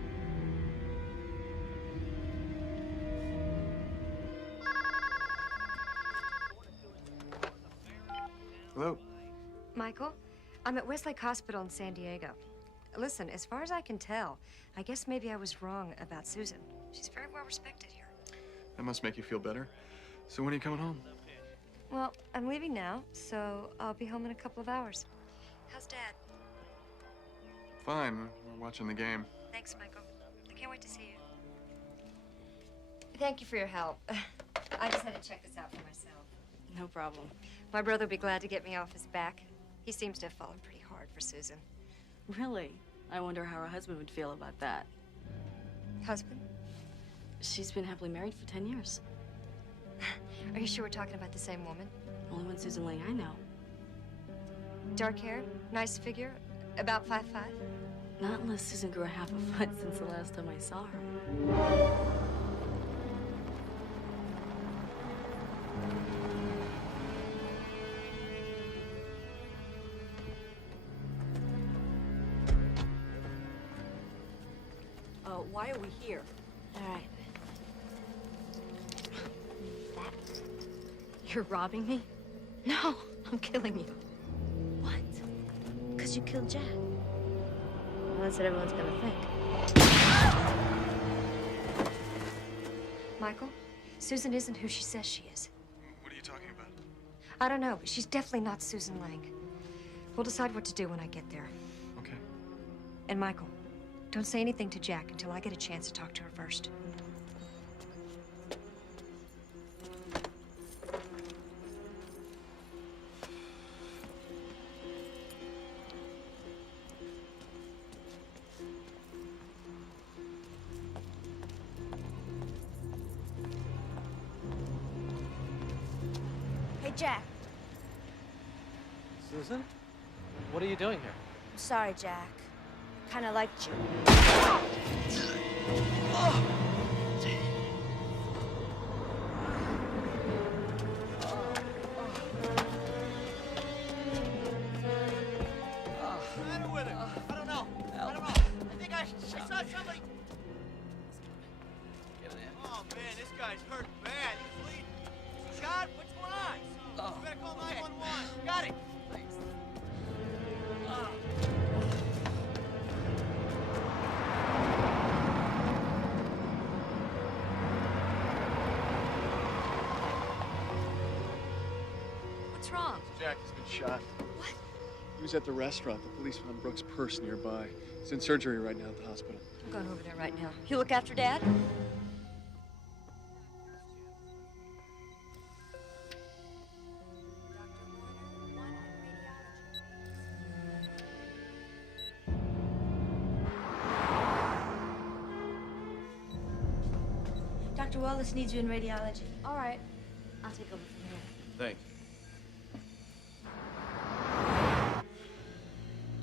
Hello? Michael, I'm at Westlake Hospital in San Diego. Listen, as far as I can tell, I guess maybe I was wrong about Susan. She's very well respected here. That must make you feel better. So when are you coming home? Well, I'm leaving now, so I'll be home in a couple of hours. How's Dad? Fine. We're watching the game. Thanks, Michael. I can't wait to see you. Thank you for your help. I just had to check this out for myself. No problem. My brother will be glad to get me off his back. He seems to have fallen pretty hard for Susan. Really? I wonder how her husband would feel about that. Husband? She's been happily married for 10 years. Are you sure we're talking about the same woman? Only one Susan Lang I know. Dark hair, nice figure, about 5'5". Not unless Susan grew a half a foot since the last time I saw her. Why are we here? All right. You're robbing me? No, I'm killing you. What? Because you killed Jack. Well, that's what everyone's gonna think. Michael, Susan isn't who she says she is. What are you talking about? I don't know, but she's definitely not Susan Lang. We'll decide what to do when I get there. Okay. And Michael, don't say anything to Jack until I get a chance to talk to her first. Hey, Jack. Susan? What are you doing here? I'm sorry, Jack. I kind of liked you. What's the matter with him? I don't know. I think I saw somebody. Oh man, this guy's hurt bad. He's bleeding. Scott, what's going on? You better call 911. Got it. Thanks. What's wrong? Jack has been shot. What? He was at the restaurant. The police found Brooks' purse nearby. He's in surgery right now at the hospital. I'm going over there right now. You look after Dad? Dr. Wallace needs you in radiology. All right. I'll take over from here. Thanks.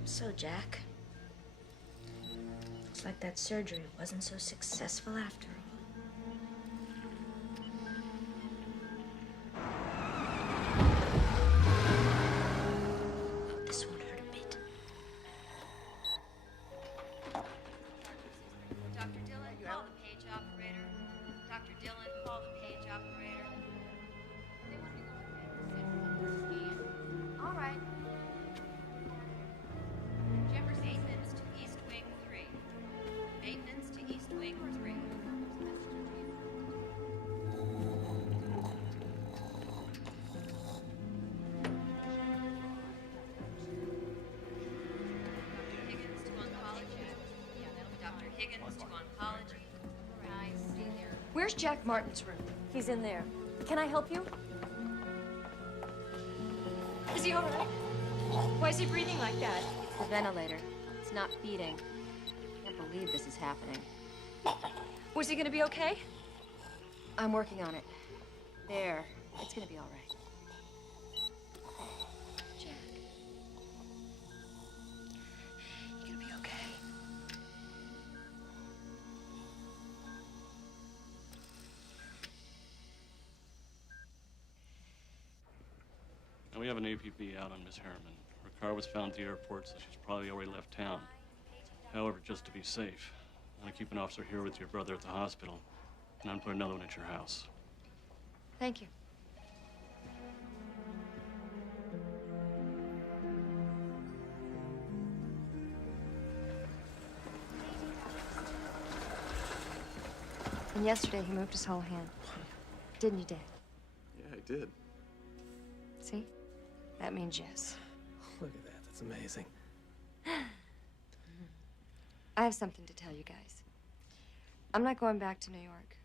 So, Jack, looks like that surgery wasn't so successful after all. Hope this won't hurt a bit. Dr. Dillon, call the page operator. Dr. Dillon, call the page operator. They want to go with the scan. All right. Jefferson Maintenance to East Wing 3. Maintenance to East Wing 3. Reagan was to oncology. I see there. Where's Jack Martin's room? He's in there. Can I help you? Is he all right? Why is he breathing like that? It's the ventilator. It's not feeding. I can't believe this is happening. Was he gonna be okay? I'm working on it. There. It's gonna be all right. Jack. You're gonna be okay. Now, we have an APB out on Miss Harriman. Her car was found at the airport, so she's probably already left town. However, just to be safe, I'm gonna keep an officer here with your brother at the hospital, and I'm gonna put another one at your house. Thank you. And yesterday he moved his whole hand. Didn't you, Dad? Yeah, I did. See? That means yes. Look at that. That's amazing. I have something to tell you guys. I'm not going back to New York.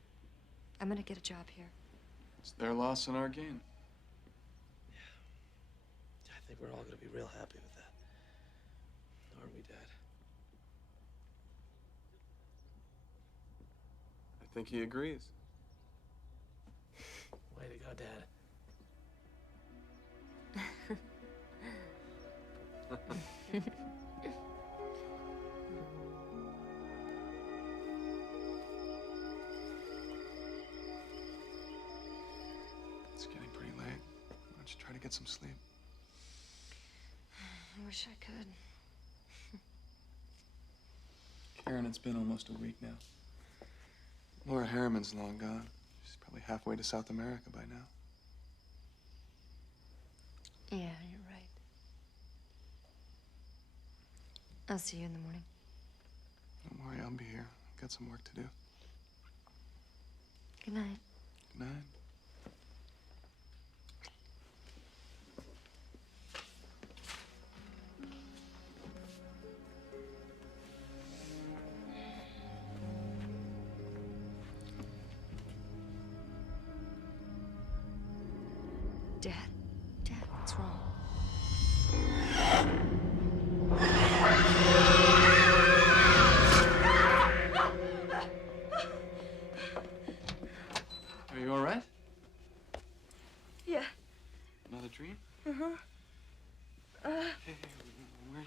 I'm gonna get a job here. It's their loss and our gain. I think we're all gonna be real happy with that. Aren't we, Dad? I think he agrees. Way to go, Dad. It's getting pretty late. Why don't you try to get some sleep? I wish I could. Karen, it's been almost a week now. Laura Harriman's long gone. She's probably halfway to South America by now. Yeah, you're right. I'll see you in the morning. Don't worry, I'll be here. I've got some work to do. Good night. Good night. Dad. Dad, what's wrong? Are you all right? Yeah. Another dream? Uh-huh. Hey, where are you going?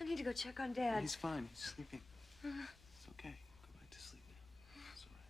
I need to go check on Dad. He's fine. He's sleeping. Uh, It's okay. Go back to sleep now. It's all right.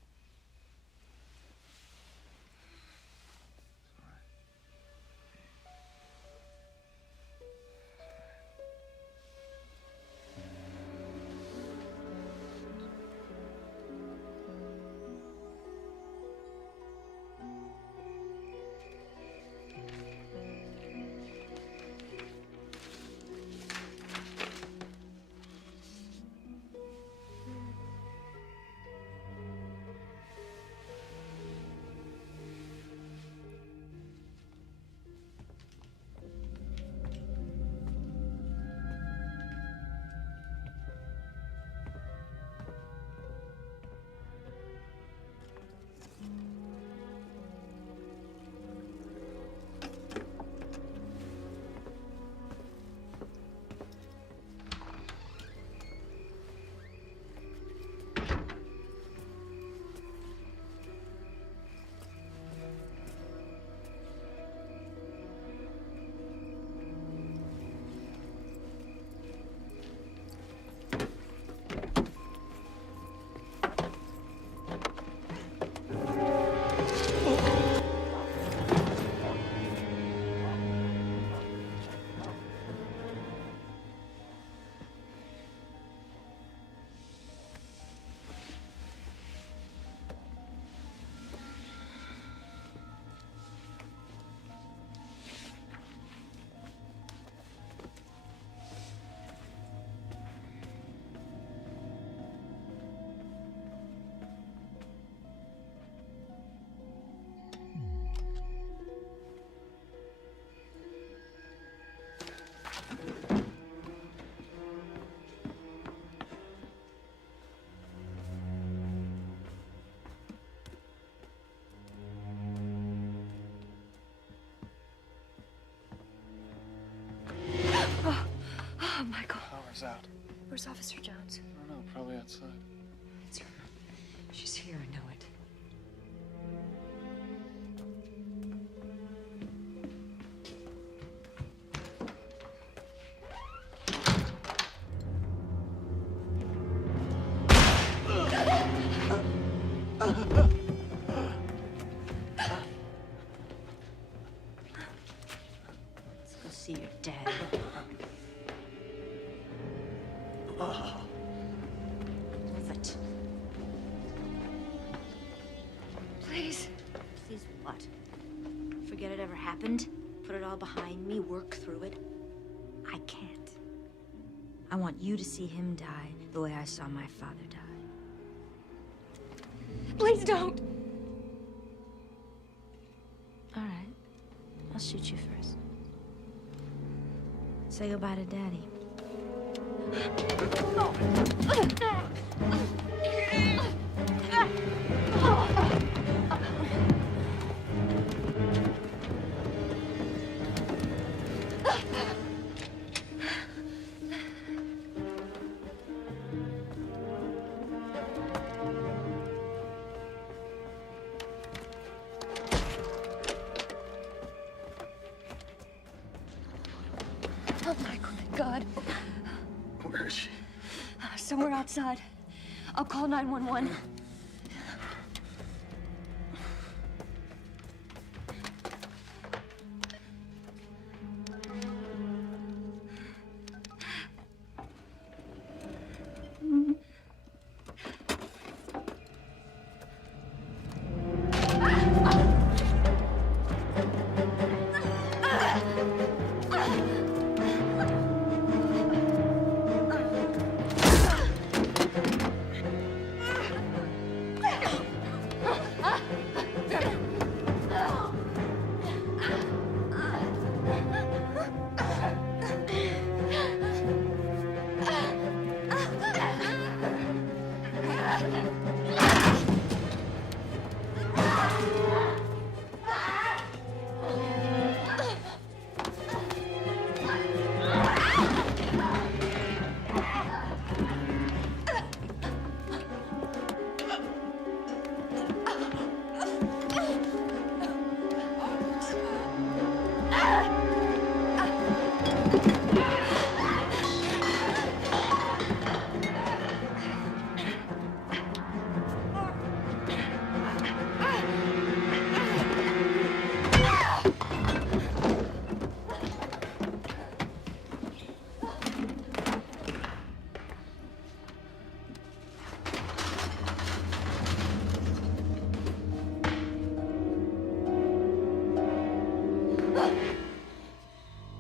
Where's Officer Jones? I don't know, probably outside. It's her. She's here, I know it. Let's go see your dad. Move it. Please. Please what? Forget it ever happened? Put it all behind me, work through it? I can't. I want you to see him die the way I saw my father die. Please don't. All right. I'll shoot you first. Say goodbye to Daddy. Oh my God. Where is she? Somewhere outside. I'll call 911.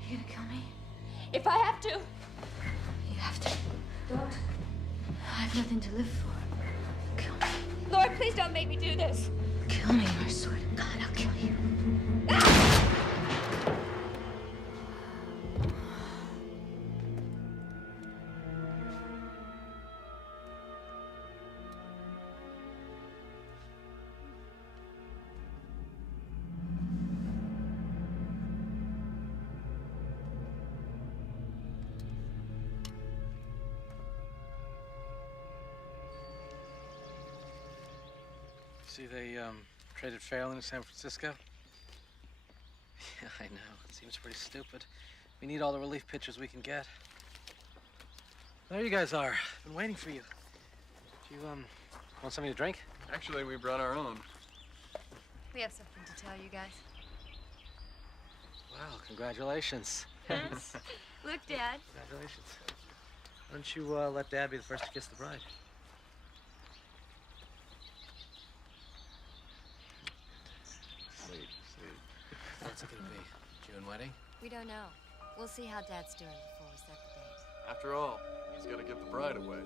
You gonna kill me? If I have to. You have to. Don't. I have nothing to live for. Kill me. Lord, please don't make me do this. Kill me, I swear to God, I'll kill you. See, they traded Fairland to San Francisco? Yeah, I know. It seems pretty stupid. We need all the relief pitchers we can get. There you guys are. Been waiting for you. Do you, want something to drink? Actually, we brought our own. We have something to tell you guys. Wow, congratulations. Yes. Look, Dad. Congratulations. Why don't you let Dad be the first to kiss the bride? Sweet. What's it gonna be? June wedding? We don't know. We'll see how Dad's doing before we set the date. After all, he's got to give the bride away.